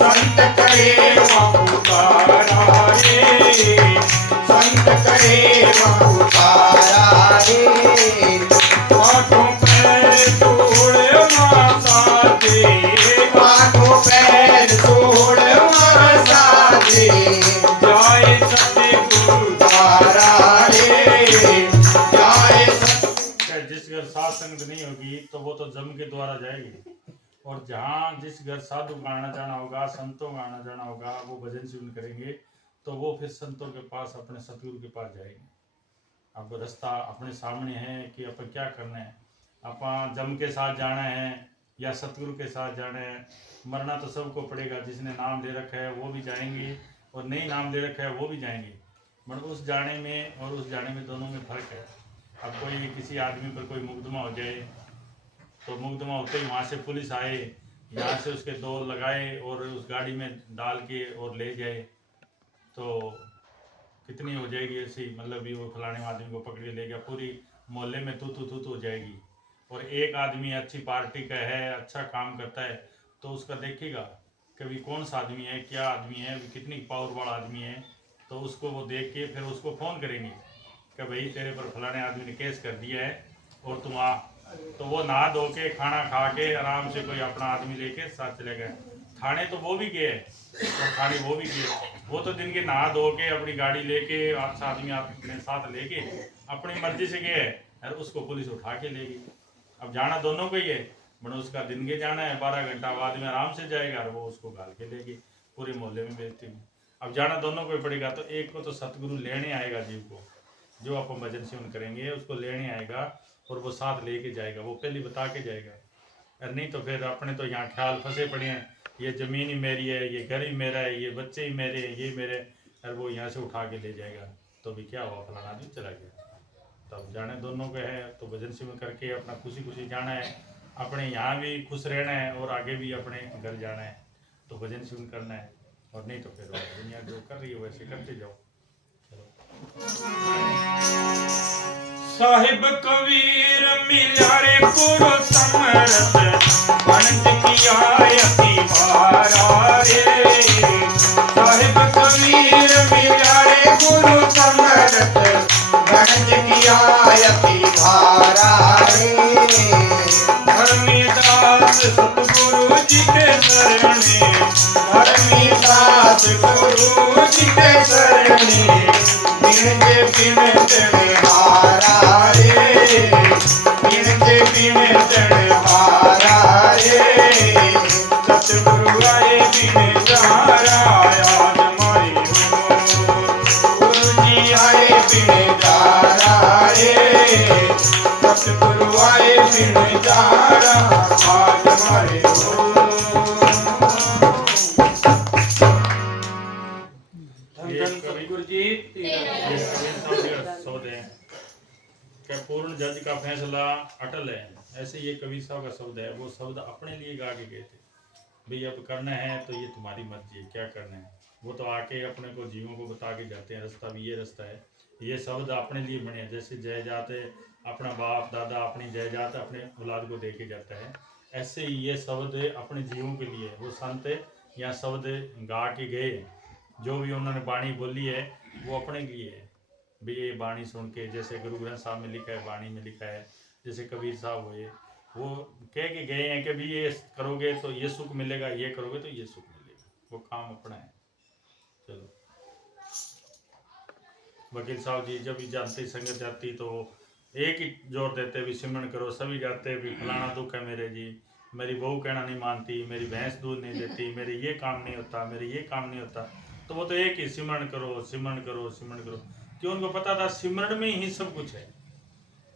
संत करे बहुतारा रे, संत करे बहुतारा रे, आठों पैर तोड़ मासा दे, आठों पैर तोड़ मासा दे, जाए सतगुरु द्वारा रे, जाए जिस घर साध संगत नहीं होगी तो वो तो जम के द्वारा जाएगी। और जहाँ जिस घर साधु का आना जाना होगा, संतों का आना जाना होगा, वो भजन सिमरन करेंगे, तो वो फिर संतों के पास, अपने सतगुरु के पास जाएंगे। अब रास्ता अपने सामने है कि अपन क्या करना है, अपन जम के साथ जाना है या सतगुरु के साथ जाना है। मरना तो सबको पड़ेगा, जिसने नाम दे रखा है वो भी जाएंगे, और नहीं नाम दे रखा है वो भी जाएंगे। मगर उस जाने में और उस जाने में दोनों में फर्क है। अब कोई किसी आदमी पर कोई मुकदमा हो जाए, तो मुकदमा होते ही वहाँ से पुलिस आए, यहाँ से उसके दौर लगाए और उस गाड़ी में डाल के और ले जाए, तो कितनी हो जाएगी ऐसी, मतलब भी वो फलाने आदमी को पकड़ के ले गया, पूरी मोहल्ले में तू हो जाएगी। और एक आदमी अच्छी पार्टी का है, अच्छा काम करता है, तो उसका देखेगा कभी कौन सा आदमी है, क्या आदमी है, कितनी पावर वाला आदमी है, तो उसको वो देख के फिर उसको फ़ोन करेंगे कि भाई तेरे पर फलाने आदमी ने केस कर दिया है और तुम आ। तो वो नहा धो के खाना खा के आराम से कोई अपना आदमी लेके साथ चले गए। थाने तो वो भी गए, और थाने वो भी गए, वो तो दिन के नहा धो के अपनी गाड़ी लेके अच्छा आदमी अपने साथ लेके अपनी मर्जी से गए, और उसको पुलिस उठा के ले गई। अब जाना दोनों को ही है, बट उसका दिन के जाना है, 12 घंटा बाद में आराम से जाएगा, और वो उसको गाल के ले गई, पूरे मोहल्ले में बेइज्जती में। अब जाना दोनों को ही पड़ेगा। तो एक को तो सतगुरु लेने आएगा, जीव को जो अपन भजन सिमरन करेंगे उसको लेने आएगा, और वो साथ लेके जाएगा, वो पहले बता के जाएगा। और नहीं तो फिर अपने तो यहाँ ख्याल फंसे पड़े हैं, ये ज़मीन ही मेरी है, ये घर ही मेरा है, ये बच्चे ही मेरे हैं, ये मेरे, और वो यहाँ से उठा के ले जाएगा, तो भी क्या हुआ, फलाना आदमी चला गया। तब जाने दोनों को है, तो भजन सिमरन करके अपना खुशी खुशी जाना है, अपने यहाँ भी खुश रहना है और आगे भी अपने घर जाना है, तो भजन सिमरन करना है। और नहीं तो फिर दुनिया जो कर रही है वैसे करते जाओ। साहिब कबीर मिला रे गुरु समरत, बनत किया अति भारा रे, साहिब कबीर मिला रे गुरु समरत, बनत किया अति भारा रे, धर्मीदास सतगुरु जी के शरणे, धर्मीदास गुरु जी के शरणे, बिनते बिनते हारा रे, बिनते बिनते हारा रे, सतगुरु आए बिन सहारा, आज हमारी हो गुरु जी आए बिन सहारा रे, सतगुरु आए बिन सहारा, आज हमारे हो। जे तेरा। ये कबीर साहब का शब्द है कि पूर्ण जज का फैसला अटल है। ऐसे ये कबीर साहब का शब्द है, वो शब्द अपने लिए गा के गए थे। भाई अब करना है तो ये तुम्हारी मर्जी है, क्या करना है। वो तो आके अपने को जीवों को बता के जाते हैं, रास्ता भी ये रास्ता है। ये शब्द अपने लिए बने हैं। जैसे जायदाद अपना बाप दादा अपनी जायदाद अपने औलाद को दे के जाता है, ऐसे ही ये शब्द अपने जीवों के लिए वो संत या शब्द गा के गए। जो भी उन्होंने वाणी बोली है वो अपने लिए है। भी ये वाणी सुन के, जैसे गुरु ग्रंथ साहब में लिखा है, वाणी में लिखा है, जैसे कबीर साहब हुए, वो कह के गए हैं कि भी ये करोगे तो ये सुख मिलेगा, ये करोगे तो ये सुख मिलेगा। वो काम अपना है। चलो वकील साहब जी जब भी जानती संगत जाती तो एक ही जोर देते भी सिमरन करो। सभी जाते भी फलाना दुख है मेरे जी, मेरी बहू कहना नहीं मानती, मेरी भैंस दूध नहीं देती, मेरे ये काम नहीं होता, मेरे ये काम नहीं होता। तो वो तो एक ही सिमरन करो सिमरन करो सिमरन करो। क्यों? उनको पता था सिमरन में ही सब कुछ है।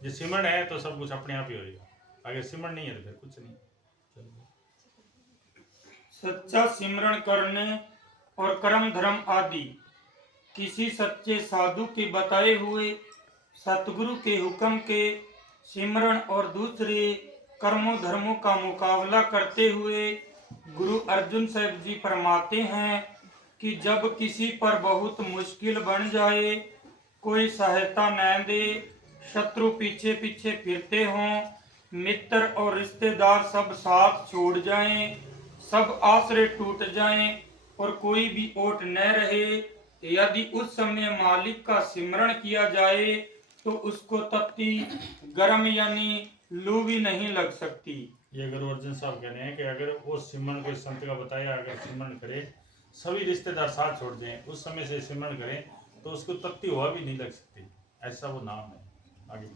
जो सिमरन है तो सब कुछ अपने आप ही होएगा, अगर सिमरन नहीं है तो फिर कुछ नहीं। सच्चा सिमरण करने और कर्म धर्म आदि किसी सच्चे साधु के बताए हुए सतगुरु के हुक्म के सिमरण और दूसरे कर्मों धर्मों का मुकाबला करते हुए गुरु अर्जुन साहब जी फरमाते हैं कि जब किसी पर बहुत मुश्किल बन जाए, कोई सहायता न दे, शत्रु पीछे पीछे फिरते हों, मित्र और रिश्तेदार सब साथ छोड़ जाएं, सब आश्रय टूट जाएं और कोई भी ओट न रहे, यदि उस समय मालिक का सिमरण किया जाए तो उसको तत्ती गर्म यानी लू भी नहीं लग सकती। ये गुरु अर्जुन साहब कह रहे हैं कि अगर वो सिमरन को संत का बताया, अगर सिमरन करे, सभी रिश्तेदार साथ छोड़ दें, उस समय से सिमरन करें तो उसको तत्ती हवा भी नहीं लग सकती। ऐसा वो नाम है। आगे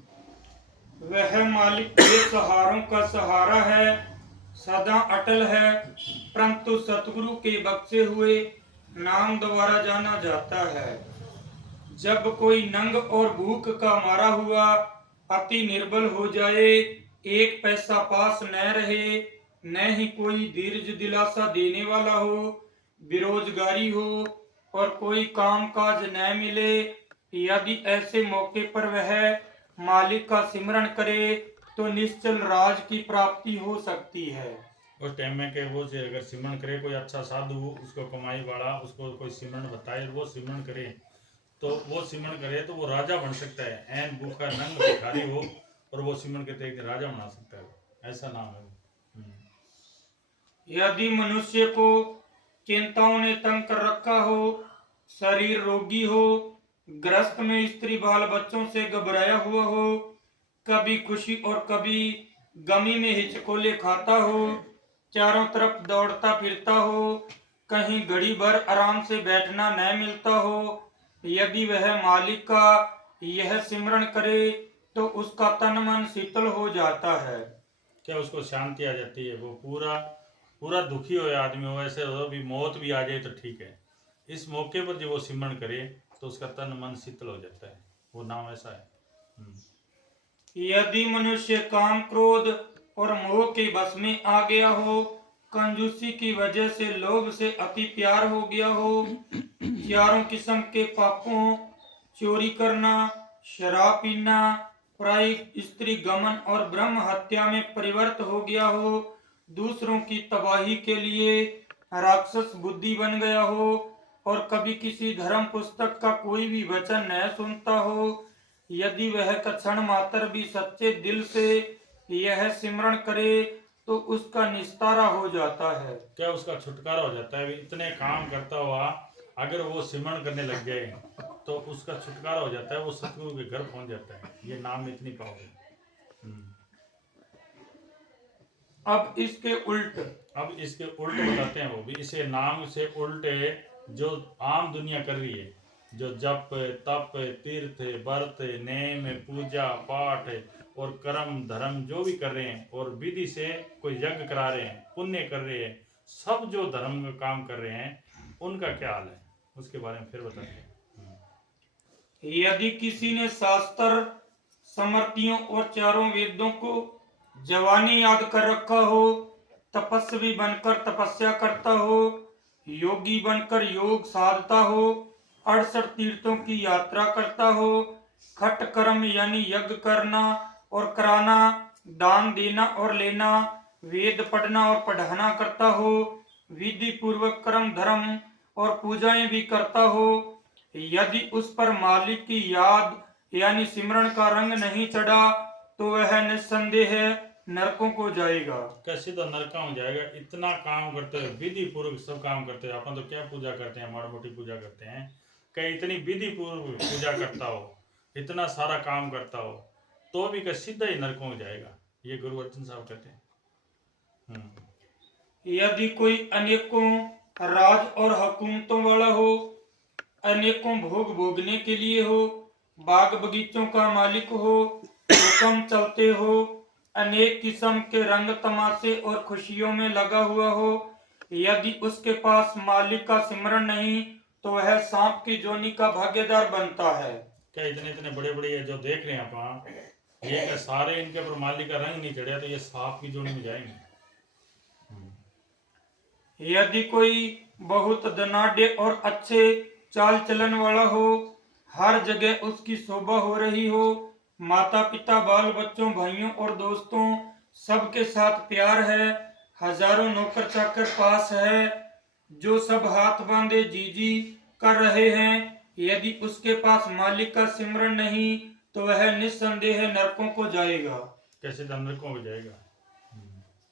वह मालिक के सहारों का सहारा है, सदा अटल है, परंतु सतगुरु के बख्शे हुए नाम द्वारा जाना जाता है। जब कोई नंग और भूख का मारा हुआ अति निर्बल हो जाए, एक पैसा पास न रहे, न ही कोई धीरज दिलासा देने वाला हो, बेरोजगारी हो और कोई काम काज न मिले, यदि ऐसे मौके पर वह मालिक का सिमरन करे तो निश्चल राज की प्राप्ति हो सकती है। उस टाइम में के वो अगर सिमरन करे, कोई अच्छा साधु उसको कमाई वाला उसको कोई सिमरन बताए, वो सिमरन करे तो वो सिमरन करे तो वो राजा बन सकता है। एन भूखा नंग भिखारी हो और वो सिमरन के एक राजा बना सकता है। ऐसा नाम है। यदि मनुष्य को चिंताओं ने तंग कर रखा हो, शरीर रोगी हो, ग्रस्त में स्त्री बाल बच्चों से घबराया हुआ हो, कभी खुशी और कभी गमी में हिचकोले खाता हो, चारों तरफ दौड़ता फिरता हो, कहीं घड़ी भर आराम से बैठना न मिलता हो, यदि वह मालिक का यह सिमरन करे तो उसका तन मन शीतल हो जाता है। क्या उसको शांति आ जाती है। वो पूरा पूरा दुखी हो आदमी हो, ऐसे हो भी मौत भी आ जाए तो ठीक है, इस मौके पर जब वो सिमरन करे तो उसका तन मन शीतल हो जाता है। वो नाम ऐसा है। यदि मनुष्य काम क्रोध और मोह के बस में आ गया हो, कंजूसी की वजह से लोभ से अति प्यार हो गया हो, चारों किस्म के पापों, चोरी करना, शराब पीना, पराई स्त्री गमन और ब्रह्म हत्या में परिवर्त हो गया हो, दूसरों की तबाही के लिए राक्षस बुद्धि बन गया हो और कभी किसी धर्म पुस्तक का कोई भी वचन न सुनता हो, यदि वह क्षण मात्र भी सच्चे दिल से यह सिमरण करे तो उसका निस्तारा हो जाता है। क्या उसका छुटकारा हो जाता है। इतने काम करता हुआ अगर वो सिमरन करने लग जाए तो उसका छुटकारा हो जाता है, वो सतगुरु के घर पहुंच जाता है। ये नाम इतनी पाओगे। अब इसके उल्ट बताते हैं। वो भी इसे नाम से उल्ट जो आम दुनिया कर रही है, जो जप तप तीर्थ व्रत नेम पूजा पाठ और कर्म धर्म जो भी कर रहे हैं और विधि से कोई यज्ञ करा रहे हैं, पुण्य कर रहे हैं, सब जो धर्म का काम कर रहे हैं, उनका क्या हाल है उसके बारे में फिर बताते हैं। यदि किसी ने शास्त्र स्मृतियों और चारों वेदों को जवानी याद कर रखा हो, तपस्वी बनकर तपस्या करता हो, योगी बनकर योग साधता हो 68 तीर्थों की यात्रा करता हो, खट कर्म यानी यज्ञ करना और कराना, दान देना और लेना, वेद पढ़ना और पढ़ाना करता हो, विधि पूर्वक कर्म धर्म और पूजाएं भी करता हो, यदि उस पर मालिक की याद यानी सिमरन का रंग नहीं चढ़ा तो वह निस्संदेह नरकों को जाएगा। कैसे तो नरका हो जाएगा। इतना काम करते हुए, विधि पूर्वक सब काम करते हुए, अपन तो क्या पूजा करते हैं, माड़ी मोटी पूजा करते हैं, कहीं इतनी विधि पूर्वक पूजा करता हो, इतना सारा काम करता हो, तो भी क्या सीधा ही नरकों में जाएगा। ये गुरु अर्जन साहब कहते हैं। यदि कोई अनेकों राज और हुकूमतों वाला हो, अनेकों भोग भोगने के लिए हो, बाग बगीचों का मालिक हो, हुक्म चलते हो, अनेक किस्म के रंग तमाशे और खुशियों में लगा हुआ हो, यदि उसके पास मालिक का सिमरन नहीं तो वह सांप की जोनी का भागीदार बनता है। क्या इतने इतने बड़े बड़े जो देख रहे हैं आप, ये क्या सारे इनके ऊपर मालिक का रंग नहीं चढ़ा तो ये सांप की जोनी में जाएंगे। यदि कोई बहुत धनाढ़ और अच्छे चाल चलन वाला हो, हर जगह उसकी शोभा हो रही हो, माता पिता बाल बच्चों भाइयों और दोस्तों सबके साथ प्यार है, हजारों नौकर चाकर पास है, जो सब हाथ बांधे जीजी कर रहे हैं, यदि उसके पास मालिक का सिमरन नहीं तो वह निस्संदेह नरकों को जाएगा। कैसे तो नरकों में जाएगा।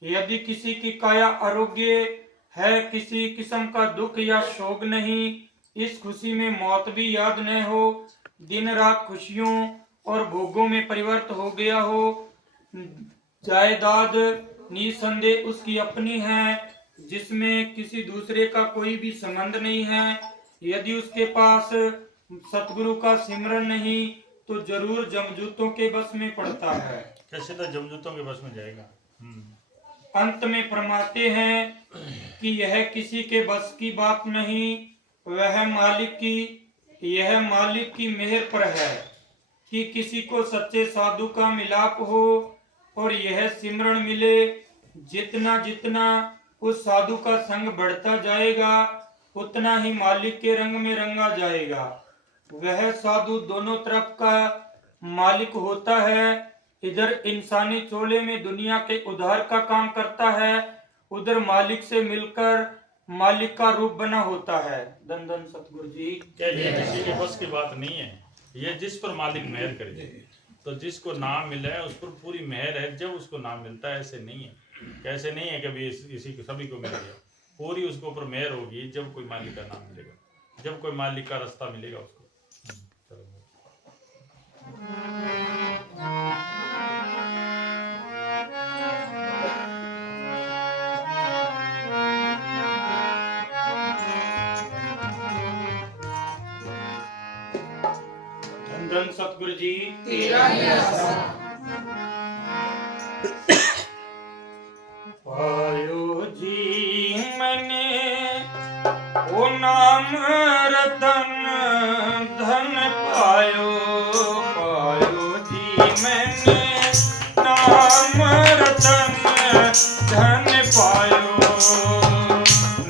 यदि किसी की काया आरोग्य है, किसी किस्म का दुख या शोक नहीं, इस खुशी में मौत भी याद न हो, दिन रात खुशियों और भोगों में परिवर्तित हो गया हो, जायदाद निसंदेह उसकी अपनी है, जिसमें किसी दूसरे का कोई भी संबंध नहीं है, यदि उसके पास सतगुरु का सिमरन नहीं तो जरूर जमजूतों के बस में पड़ता है। कैसे तो जमजूतों के बस में जाएगा। अंत में फरमाते हैं कि यह किसी के बस की बात नहीं, यह मालिक की मेहर पर है कि किसी को सच्चे साधु का मिलाप हो और यह सिमरन मिले। जितना जितना उस साधु का संग बढ़ता जाएगा उतना ही मालिक के रंग में रंगा जाएगा। वह साधु दोनों तरफ का मालिक होता है, इधर इंसानी चोले में दुनिया के उद्धार का काम करता है, उधर मालिक से मिलकर मालिक का रूप बना होता है। धन धन सतगुरु जी। क्या ये किसी के बस की बात नहीं है, ये जिस पर मालिक मेहर करे, तो जिसको नाम मिला है उस पर पूरी मेहर है, जब उसको नाम मिलता है। ऐसे नहीं है, कैसे नहीं है कभी इसी को सभी को मिल गया, पूरी उसको ऊपर मेहर होगी जब कोई मालिक का नाम मिलेगा, जब कोई मालिक का रास्ता मिलेगा उसको। धन धन सतगुरु जी। तेरा ही आसा पायो जी मैंने ओ नाम रतन, धन पायो जी मैंने नाम रतन, धन पायो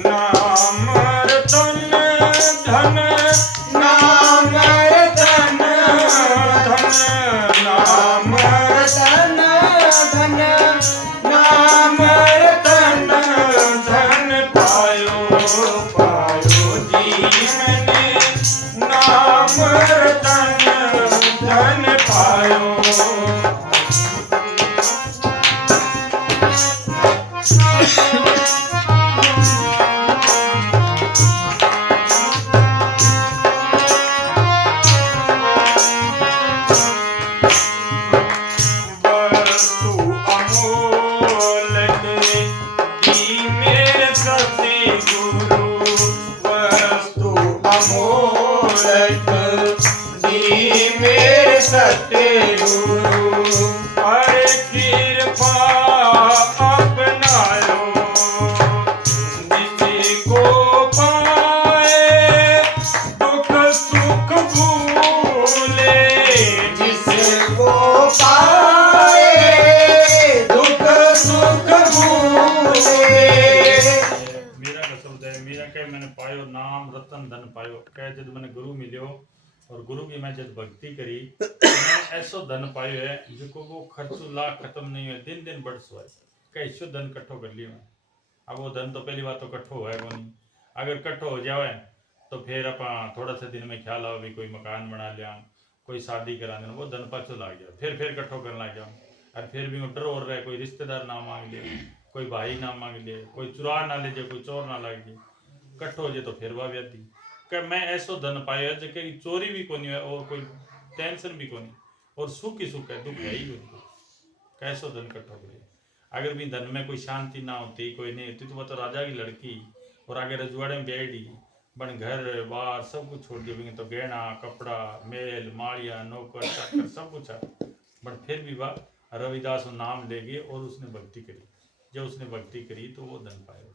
नाम रतन, धन नाम रतन धन नाम रतन धन नाम रतन धन पायो जी मैंने नाम रतन, धन पायो। वस्तु अमोलक दी मेरे सतगुरु, वस्तु अमोलक दी मेरे सतगुरु, हर कृपा अपनायो जिसको पाए दुख सुख भूले, जिसको पाए दुख सुख भूले। मेरा का शब्द है, मेरा क्या मैंने पायो नाम रतन धन पायो। कह जब मैंने गुरु मिलो और गुरु की मैं जब भक्ति करी तो मैंने ऐसो धन पायो है जो वो खर्चो ला खत्म नहीं हुए, दिन दिन बढ़ सो है। कैसो धन कट्ठो कर लियो मैं। अब वो धन तो पहली बात तो कट्ठो है वो नहीं, अगर कट्ठो हो जावे तो फिर अपन थोड़ा सा दिन में ख्याल आओ भी कोई मकान बना लिया, कोई शादी करा देना, वो धन पाछो लाग गया, फिर कट्ठो करने लग जाओ। और फिर भी वो डर और रहे, कोई रिश्तेदार ना मांग ले, कोई भाई ना मांग ले, कोई चुरा ना ले जाए, कोई चोर ना लग जाए, कट्ठो हो जाए तो फिर वह व्याधि कि मैं ऐसो धन पायो है जो कि चोरी भी कोनी है और कोई टेंशन भी कोनी और सुख ही सुख है, दुख है ही कोनी। कैसो धन कट्ठो करे। अगर भी धन में कोई शांति ना होती, कोई नहीं होती, तो वह तो राजा की लड़की और आगे रजवाड़े में बैठी बन घर बार सब कुछ छोड़ दिए तो गहना कपड़ा मेल माड़िया नौकर चाकर सब कुछ है, बट फिर भी वह रविदास नाम ले गए और उसने भक्ति करी। जब उसने भक्ति करी तो वो धन पाया।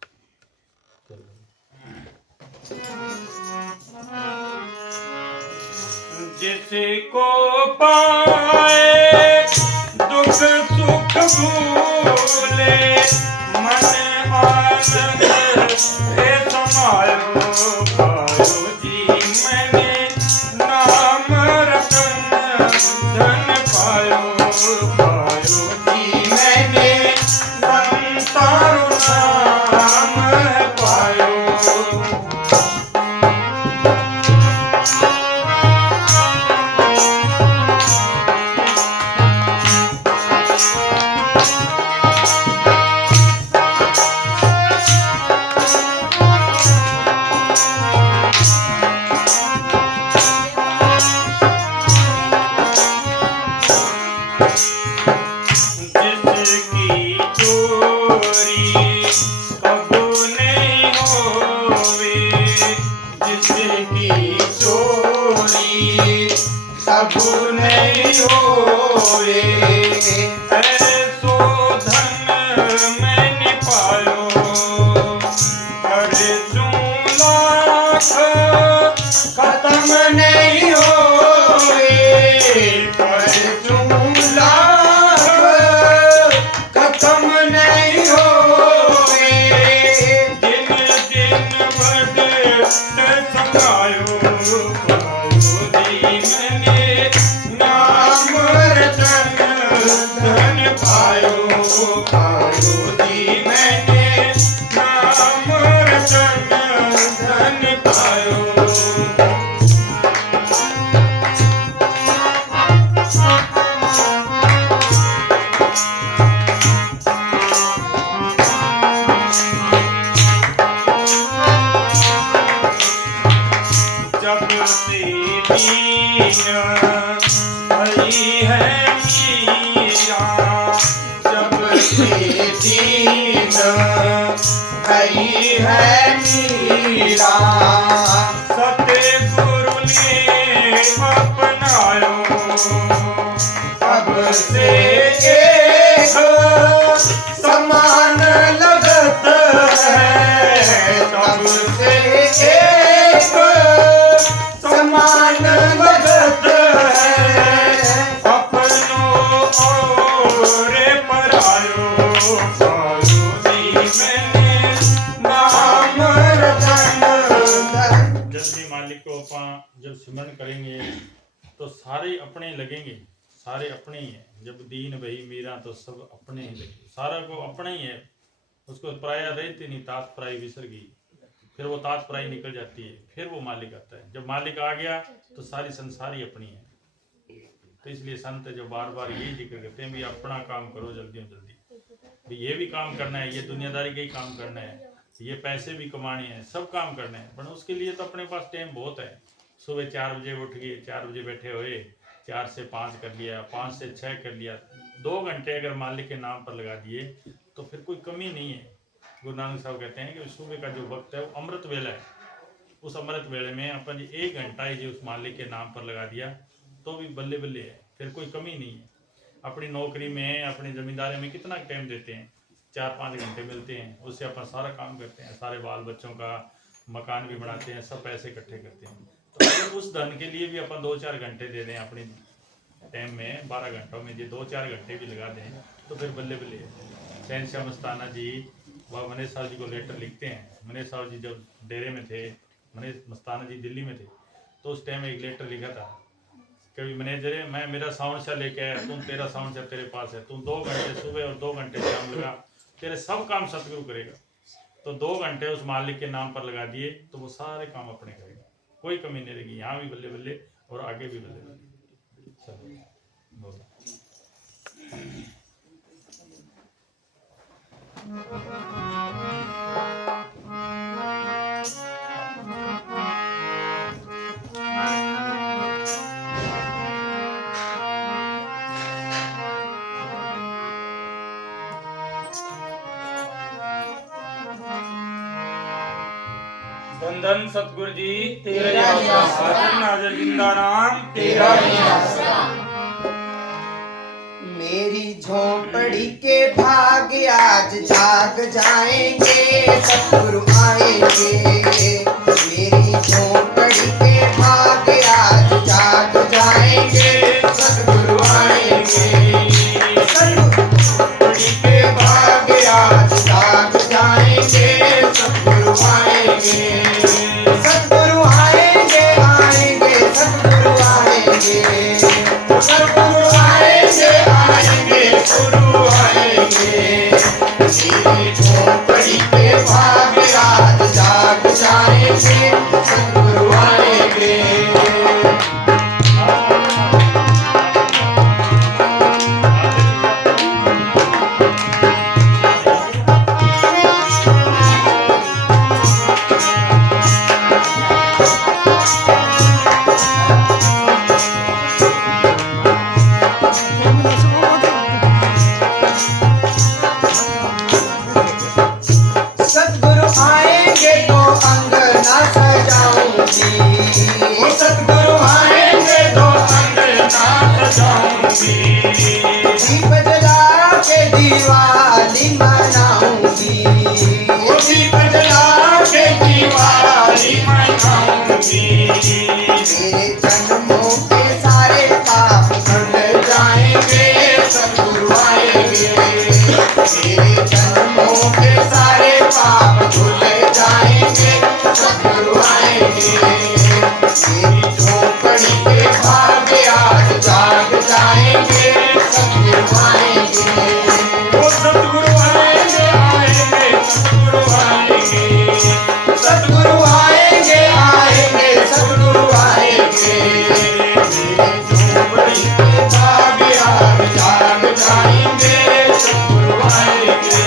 जिसको पाए दुख सुख भूले, मन आनंद है समायो पायो जी मैंने नाम रतन धन पायो पायो जी मैंने संसार नाम पायो। जिसकी चोरी कबू नहीं होवे, जिसकी चोरी कबू नहीं होवे, ऐसो धन मैंने पायो। खर्चों लाख खत्म नहीं होवे, खर्चों लाख खत्म नहीं होवे, दिन दिन बढ़ते समायो पायो जी मैंने नाम रतन धन पायो पायो जी मैंने नाम रतन धन पायो। जब से दीन भई है मीरा, जब से दीन भई है मीरा, सतगुरु ने अपनायो, तब से एक समान लगत है, तब से एक समान लगत है, अपनो और परायो पायो जी मैंने नाम रतन धन। जब भी मालिक को अपन जब सिमरन करेंगे तो सारे अपने लगेंगे, सारे अपने ही है। जब दीन भई मीरा तो सब अपने ही लगे, सारा को अपना ही है, उसको पराया रहती नहीं, तात पराई विसर गई, फिर वो तात पराई निकल जाती है, फिर वो मालिक आता है। जब मालिक आ गया तो सारी संसार ही अपनी है। तो इसलिए संत जो बार बार यही जिक्र करते हैं भी अपना काम करो जल्दी में जल्दी, भी ये भी काम करना है, ये दुनियादारी का ही काम करना है, ये पैसे भी कमाने हैं, सब काम करने हैं, पर उसके लिए तो अपने पास टाइम बहुत है। सुबह 4 बजे उठ गए, 4 बजे बैठे हुए, 4 से 5 कर लिया, 5 से 6 कर लिया, 2 घंटे अगर मालिक के नाम पर लगा दिए तो फिर कोई कमी नहीं है। गुरु नानक साहब कहते हैं कि सुबह का जो वक्त है वो अमृत वेला है, उस अमृत वेले में अपन 1 घंटा ही जो उस मालिक के नाम पर लगा दिया तो भी बल्ले बल्ले है, फिर कोई कमी नहीं है। अपनी नौकरी में अपनी जमींदारी में कितना टाइम देते हैं, 4-5 घंटे मिलते हैं, उससे अपन सारा काम करते हैं, सारे बाल बच्चों का मकान भी बनाते हैं, सब पैसे इकट्ठे करते हैं। तो अगर उस धन के लिए भी अपन 2-4 घंटे दे दें अपनी टाइम में, 12 घंटों में ये 2-4 घंटे भी लगा दें तो फिर बल्ले बल्ले है। सैन श्याम मस्ताना जी वह मनीष साहब जी को लेटर लिखते हैं। मनीष साहब जी जब डेरे में थे, मनीष मस्ताना जी दिल्ली में थे, तो उस टाइम एक लेटर लिखा था, कभी मैनेजर है, मैं मेरा साउंड सा लेके आया, तुम तेरा साउंड सा तेरे पास है, तुम 2 घंटे सुबह और 2 घंटे शाम लगा, तेरे सब काम सतगुरु करेगा। तो 2 घंटे उस मालिक के नाम पर लगा दिए, तो वो सारे काम अपने करेगा, कोई कमी नहीं रहेगी, यहाँ भी बल्ले बल्ले और आगे भी बल्ले बल्ले। चलो बोलो। धन धन सतगुरु जी तेरा ही आसरा। हाजिर नाजिर जिंदा राम तेरा ही आसरा। मेरी झोपड़ी के भाग आज जाग जाएंगे, सतगुरु आएंगे। मेरी झोपड़ी के भाग आज जाग जाएंगे, सतगुरु आएंगे। झोपड़ी के भाग आज जाग जाएंगे, सतगुरु आएंगे। सतगुरु आएंगे, आएंगे, सतगुरु आएंगे। सतगुरु आएंगे, आएंगे, गुरु आएंगे। मेरी झोपड़ी के भाग आज जाग जाएंगे, सतगुरु आएंगे। सतगुरु आएंगे तो अंगना सजाऊंगी। सतगुरु आएंगे तो अंगना सजाऊंगी। दीप जला के दिवाली मनाऊंगी। दीप जला के दिवाली मनाऊंगी। मेरे जन्मों के सारे पाप धुल जाएंगे, सतगुरु आएंगे। मेरे जन्मों के सारे पाप धुल जाएंगे, सतगुरु आएंगे। मेरी झोपड़ी के भाग आज जाग जाएंगे, सतगुरु आएंगे। वो सतगुरु आएंगे, आएंगे, सतगुरु आएंगे। सतगुरु आएंगे, आएंगे, सतगुरु आएंगे। मेरी झोपड़ी के भाग आज जाग जाएंगे, सतगुरु आएंगे।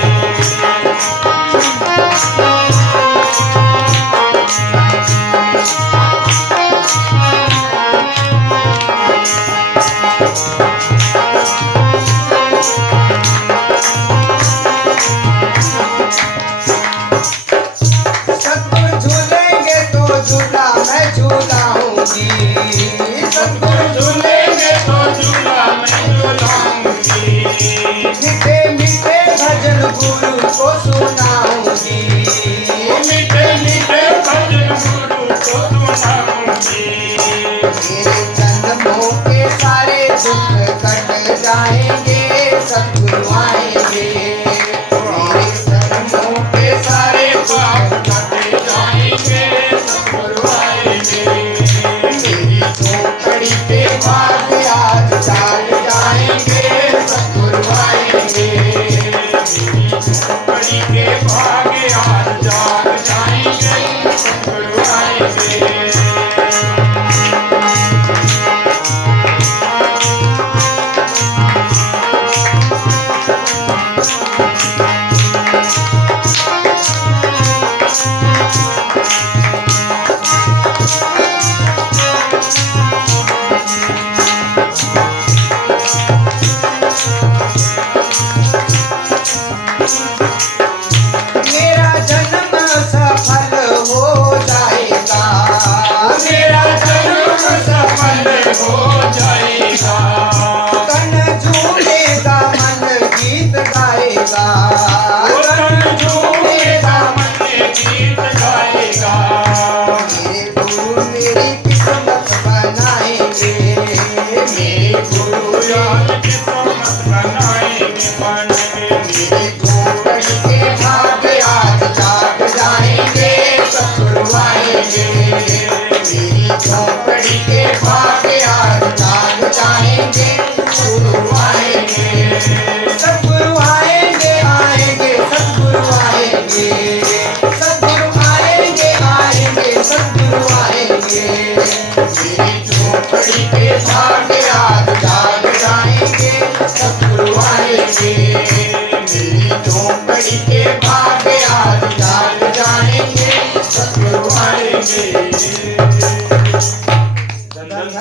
सतगुरु झूलेंगे तो झूला मैं झूलाऊंगी। सतगुरु झूलेंगे तो झूला मैं झूलाऊंगी। मीठे मीठे भजन गुरु को सुनाऊंगी। मीठे मीठे भजन गुरु को सुनाऊंगी। मेरे जन्मों के सारे दुख कट जाएंगे, सतगुरु आएंगे। मेरे जन्मों के सारे पाप कट जाएंगे, सतगुरु आएंगे। मेरी झोपड़ी के भाग आज जाग जाएंगे, सतगुरु आएंगे। मेरी झोपड़ी के भाग आज जाग जाएंगे, सतगुरु आएंगे।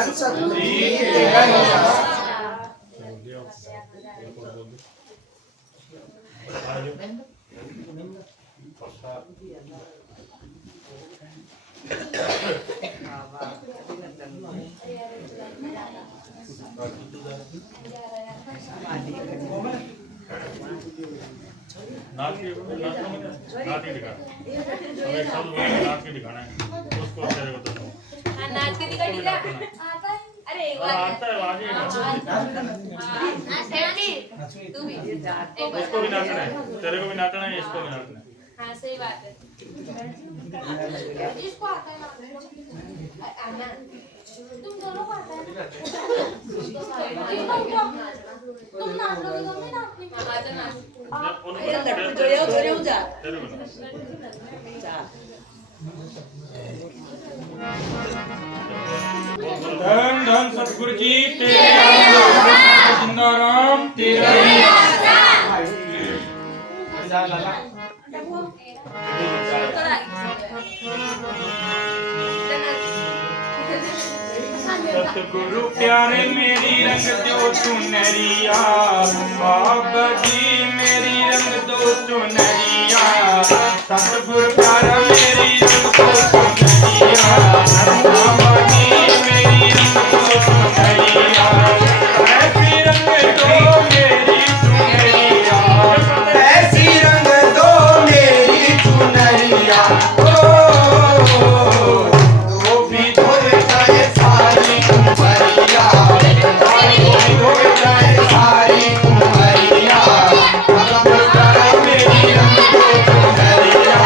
धन सतगुरु जी तेरा ही आस। नाच के दिखा, हमें सब लोगों को नाच के दिखाना है, उसको तेरे को तो हाँ, नाच के दिखा आता है। अरे एक बार आता है आगे हैप्पी तू भी इसको भी नाचना है, तेरे को भी नाचना है, इसको भी नाचना है। हाँ सही बात है। इसको आता है आना, तुम दोनों को आता है। तुम नाच लोगे तो मैं नाच नहीं। हाँ तो नाच। ये लड्डू जो ये उधर ही जा। तेरे को जा। धन धन सतगुरु जी तेरे जिंदा राम तेरा ही सतगुरु प्यारे मेरी रंग दो चुनरिया, बाबा जी मेरी रंग दो चुनरिया, सतगुरु प्यारा मेरी रंग दो चुनरिया, बाबा जी मेरी रंग दो चुनरिया, ऐसी रंग दो मेरी चुनरिया, ऐसी रंग दो मेरी चुनरिया, वो भी धोए जाए सारी उमरिया, धोए जाए सारी उमरिया, मेरी रंग दो चुनरिया।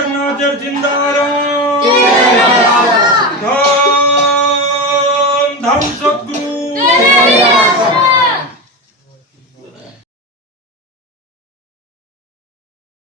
नाजर नाजर जिंदा राम